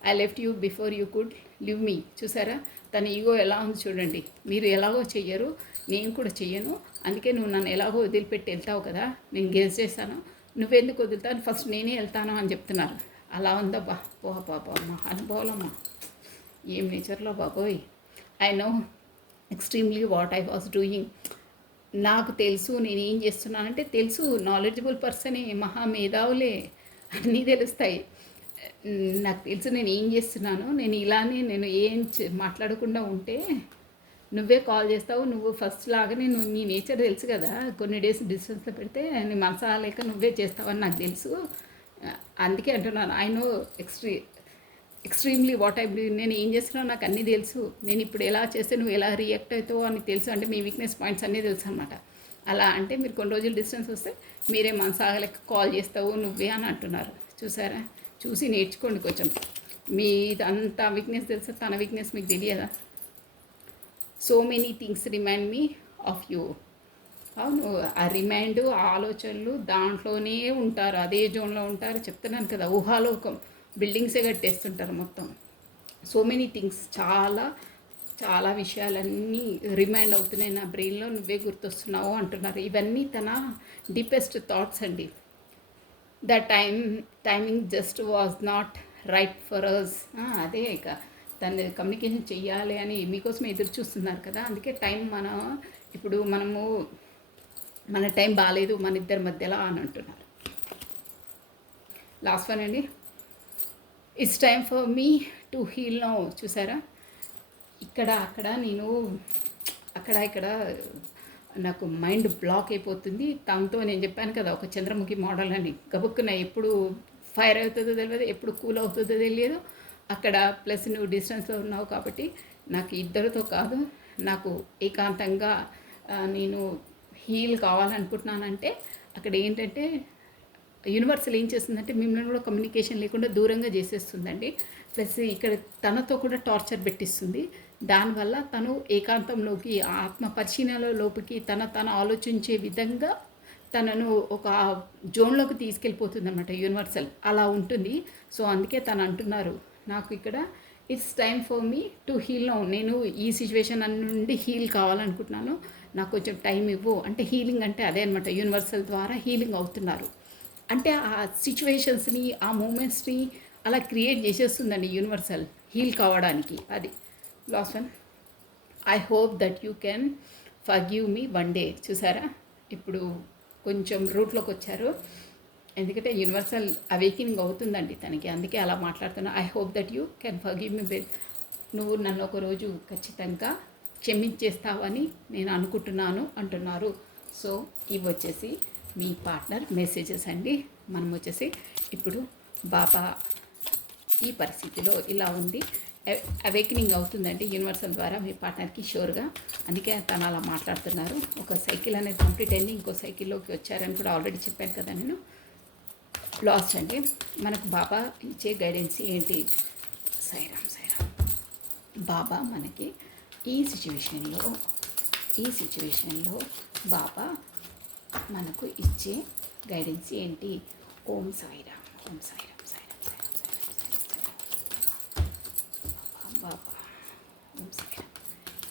I left you before you could leave me. చూసారా తన ఈగో ఎలా ఉంది చూడండి. మీరు ఎలాగో చెయ్యరు, నేను కూడా చెయ్యను. అందుకే నువ్వు నన్ను ఎలాగో వదిలిపెట్టి వెళ్తావు కదా, నేను గెస్ చేశాను. నువ్వెందుకు వదులుతాను, ఫస్ట్ నేనే వెళ్తాను అని చెప్తున్నారు. అలా ఉందబ్బా. బాబా అనుభవాలమ్మా, ఏం నేచర్లో బాబోయ్. I know extremely what I was doing. నాకు తెలుసు నేను ఏం చేస్తున్నానంటే తెలుసు. నాలెడ్జబుల్ పర్సనే, మహామేధావులే, అన్నీ తెలుస్తాయి. నాకు తెలుసు నేను ఏం చేస్తున్నాను. నేను ఇలానే నేను ఏం మాట్లాడకుండా ఉంటే నువ్వే కాల్ చేస్తావు. నువ్వు ఫస్ట్ లాగానే నువ్వు నీ నేచర్ తెలుసు కదా. కొన్ని డేస్ డిస్టెన్స్లో పెడితే నీ మనసు లేక నువ్వే చేస్తావని నాకు తెలుసు. అందుకే అంటున్నాను, I know extremely what I believe. నేను ఏం చేస్తున్నావు నాకు అన్నీ తెలుసు. నేను ఇప్పుడు ఎలా చేస్తే నువ్వు ఎలా రియాక్ట్ అవుతావో అని తెలుసు. అంటే మీ వీక్నెస్ పాయింట్స్ అన్నీ తెలుసు అనమాట. అలా అంటే మీరు కొన్ని రోజులు డిస్టెన్స్ వస్తే మీరే మనసాగలేక కాల్ చేస్తావు నువ్వే అని అంటున్నారు. చూసారా? చూసి నేర్చుకోండి కొంచెం. మీ అంత వీక్నెస్ తెలుసా, తన వీక్నెస్ మీకు తెలియదా? So many things remind me of you. అవును, ఆ రిమైండ్, ఆ ఆలోచనలు దాంట్లోనే ఉంటారు, అదే జోన్లో ఉంటారు. చెప్తున్నాను కదా, ఊహాలోకం. బిల్డింగ్సే కట్టేస్తుంటారు మొత్తం. సో మెనీ థింగ్స్, చాలా చాలా విషయాలన్నీ రిమైండ్ అవుతున్నాయి నా బ్రెయిన్లో. నువ్వే గుర్తొస్తున్నావు అంటున్నారు. ఇవన్నీ తన డీపెస్ట్ థాట్స్ అండి. The timing just was not right for us. అదే ఇక తను కమ్యూనికేషన్ చెయ్యాలి అని మీకోసం ఎదురు చూస్తున్నారు కదా. అందుకే టైం ఇప్పుడు మన టైం బాగాలేదు మన ఇద్దరి మధ్యలో అని అంటున్నారు. లాస్ట్ వన్ అండి. It's time for me to heal now. చూసారా? అక్కడ నేను ఇక్కడ నాకు మైండ్ బ్లాక్ అయిపోతుంది. తనతో నేను చెప్పాను కదా, ఒక చంద్రముఖి మోడల్ అని. గబుక్కున ఎప్పుడు ఫైర్ అవుతుందో తెలియదు, ఎప్పుడు కూల్ అవుతుందో తెలియదు. అక్కడ ప్లస్ నువ్వు డిస్టెన్స్లో ఉన్నావు కాబట్టి నాకు ఇద్దరితో కాదు, నాకు ఏకాంతంగా నేను హీల్ కావాలనుకుంటున్నానంటే అక్కడ ఏంటంటే యూనివర్సల్ ఏం చేస్తుందంటే మిమ్మల్ని కూడా కమ్యూనికేషన్ లేకుండా దూరంగా చేసేస్తుందండి. ప్లస్ ఇక్కడ తనతో కూడా టార్చర్ పెట్టిస్తుంది. దానివల్ల తను ఏకాంతంలోకి, ఆత్మ పరిశీలనలోకి తన ఆలోచించే విధంగా తనను ఒక జోన్లోకి తీసుకెళ్ళిపోతుంది అనమాట యూనివర్సల్. అలా ఉంటుంది. సో అందుకే తను అంటున్నారు నాకు ఇక్కడ, it's time for me to heal now. నేను ఈ సిచ్యువేషన్ నుండి హీల్ కావాలనుకుంటున్నాను, నాకు కొంచెం టైం ఇవ్వు అంటే. హీలింగ్ అంటే అదే అనమాట, యూనివర్సల్ ద్వారా హీలింగ్ అవుతున్నారు. అంటే ఆ సిచ్యువేషన్స్ని, ఆ మూమెంట్స్ని అలా క్రియేట్ చేసేస్తుందండి యూనివర్సల్ హీల్ కావడానికి. అది last one. I hope that you can forgive me one day. చూసారా? ఇప్పుడు కొంచెం రూట్లోకి వచ్చారు. ఎందుకంటే యూనివర్సల్ అవేకినింగ్ అవుతుందండి తనకి. అందుకే అలా మాట్లాడుతున్నా. I hope that you can forgive me. నువ్వు నన్ను ఒకరోజు ఖచ్చితంగా క్షమించేస్తావని నేను అనుకుంటున్నాను అంటున్నారు. సో ఇవి వచ్చేసి మీ పార్ట్నర్ మెసేజెస్ అండి. మనం వచ్చేసి ఇప్పుడు బాబా ఈ పరిస్థితిలో ఇలా ఉంది, అవేకనింగ్ అవుతుందండి యూనివర్సల్ ద్వారా మీ పార్ట్నర్కి షూర్గా. అందుకే తను అలా మాట్లాడుతున్నారు. ఒక సైకిల్ అనేది కంప్లీట్ అయింది, ఇంకో సైకిల్లోకి వచ్చారని కూడా ఆల్రెడీ చెప్పాను కదా నేను. లాస్ట్ అండి, మనకు బాబా ఇచ్చే గైడెన్స్ ఏంటి? సాయిరామ్ సాయిరామ్. బాబా మనకి ఈ సిచ్యువేషన్లో బాబా మనకు ఇచ్చే గైడెన్స్ ఏంటి? ఓం సాయిరామ్, ఓం సాయిరామ్, సాయిరామ్, సాయిరామ్, సాయిరామ్, సాయిరామ్, బాబా ఓం సాయిరామ్.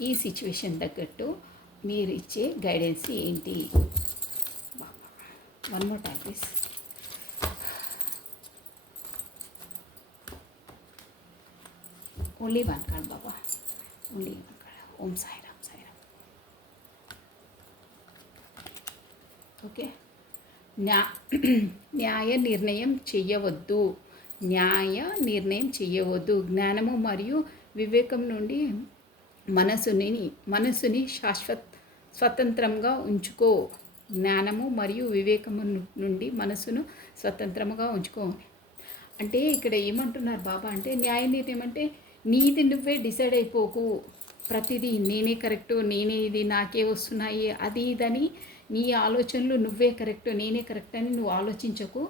ఈ సిచ్యువేషన్ తగ్గట్టు మీరు ఇచ్చే గైడెన్స్ ఏంటి బాబా? One more time please. Only one card బాబా, only one card. Om Sairam, Sairam. Okay. న్యా న్యాయ నిర్ణయం చెయ్యవద్దు. న్యాయ నిర్ణయం చెయ్యవద్దు. జ్ఞానము మరియు వివేకం నుండి మనసుని స్వతంత్రంగా ఉంచుకో. జ్ఞానము మరియు వివేకము నుండి మనసును స్వతంత్రంగా ఉంచుకో. అంటే ఇక్కడ ఏమంటున్నారు బాబా అంటే, న్యాయ నిర్ణయం అంటే నీది నువ్వే డిసైడ్ అయిపోకు. ప్రతిదీ నేనే కరెక్టు, నేనే ఇది, నాకే వస్తున్నాయి, అది ఇదని నీ ఆలోచనలు నువ్వే కరెక్టు, నేనే కరెక్ట్ అని నువ్వు ఆలోచించకు.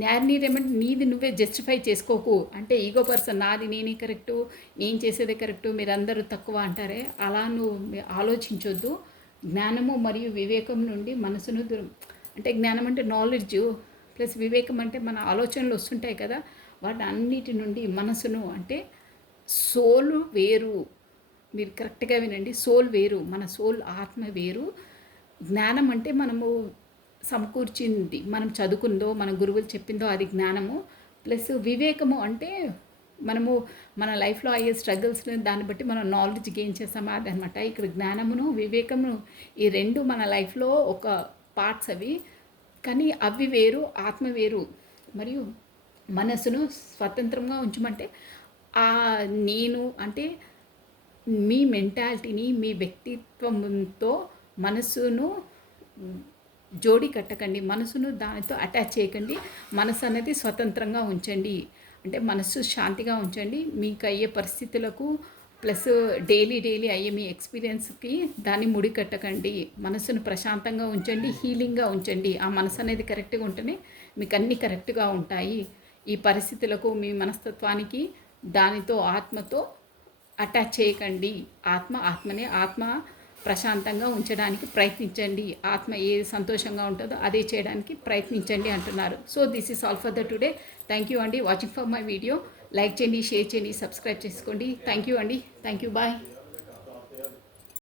న్యాయ నిర్ణయం అంటే నీది నువ్వే జస్టిఫై చేసుకోకు. అంటే ఈగో పర్సన్, నాది నేనే కరెక్టు, నేను చేసేదే కరెక్టు, మీరందరూ తక్కువ అంటారే, అలా నువ్వు ఆలోచించొద్దు. జ్ఞానము మరియు వివేకం నుండి మనసును అంటే జ్ఞానం అంటే నాలెడ్జ్, ప్లస్ వివేకం అంటే మన ఆలోచనలు వస్తుంటాయి కదా, వాటి అన్నిటి నుండి మనసును అంటే సోలు వేరు. మీరు కరెక్ట్గా వినండి, సోల్ వేరు, మన సోల్ ఆత్మ వేరు. జ్ఞానం అంటే మనము సమకూర్చింది, మనం చదువుకుందో మన గురువులు చెప్పిందో అది జ్ఞానము. ప్లస్ వివేకము అంటే మనము మన లైఫ్లో అయ్యే స్ట్రగుల్స్ని దాన్ని బట్టి మనం నాలెడ్జ్ గెయిన్ చేస్తాము, అదనమాట. ఇక్కడ జ్ఞానమును వివేకమును ఈ రెండు మన లైఫ్లో ఒక పార్ట్స్ అవి, కానీ అవి వేరు, ఆత్మ వేరు. మరియు మనసును స్వతంత్రంగా ఉంచమంటే నేను అంటే మీ మెంటాలిటీని, మీ వ్యక్తిత్వంతో మనసును జోడి కట్టకండి, మనసును దానితో అటాచ్ చేయకండి. మనసు అనేది స్వతంత్రంగా ఉంచండి. అంటే మనసు శాంతిగా ఉంచండి. మీకు అయ్యే పరిస్థితులకు ప్లస్ డైలీ అయ్యే మీ ఎక్స్పీరియన్స్కి దాన్ని ముడి కట్టకండి. మనసును ప్రశాంతంగా ఉంచండి, హీలింగ్గా ఉంచండి. ఆ మనసు అనేది కరెక్ట్గా ఉంటేనే మీకు అన్నీ కరెక్ట్గా ఉంటాయి. ఈ పరిస్థితులకు, మీ మనస్తత్వానికి, దానితో ఆత్మతో అటాచ్ చేయకండి. ఆత్మ ప్రశాంతంగా ఉంచడానికి ప్రయత్నించండి. ఆత్మ ఏది సంతోషంగా ఉంటుందో అదే చేయడానికి ప్రయత్నించండి అంటున్నారు. So this is all for the today. Thank you అండి watching for my video. Like చేయండి, షేర్ చేయండి, సబ్స్క్రైబ్ చేసుకోండి. థ్యాంక్ యూ అండి. Thank you. బాయ్.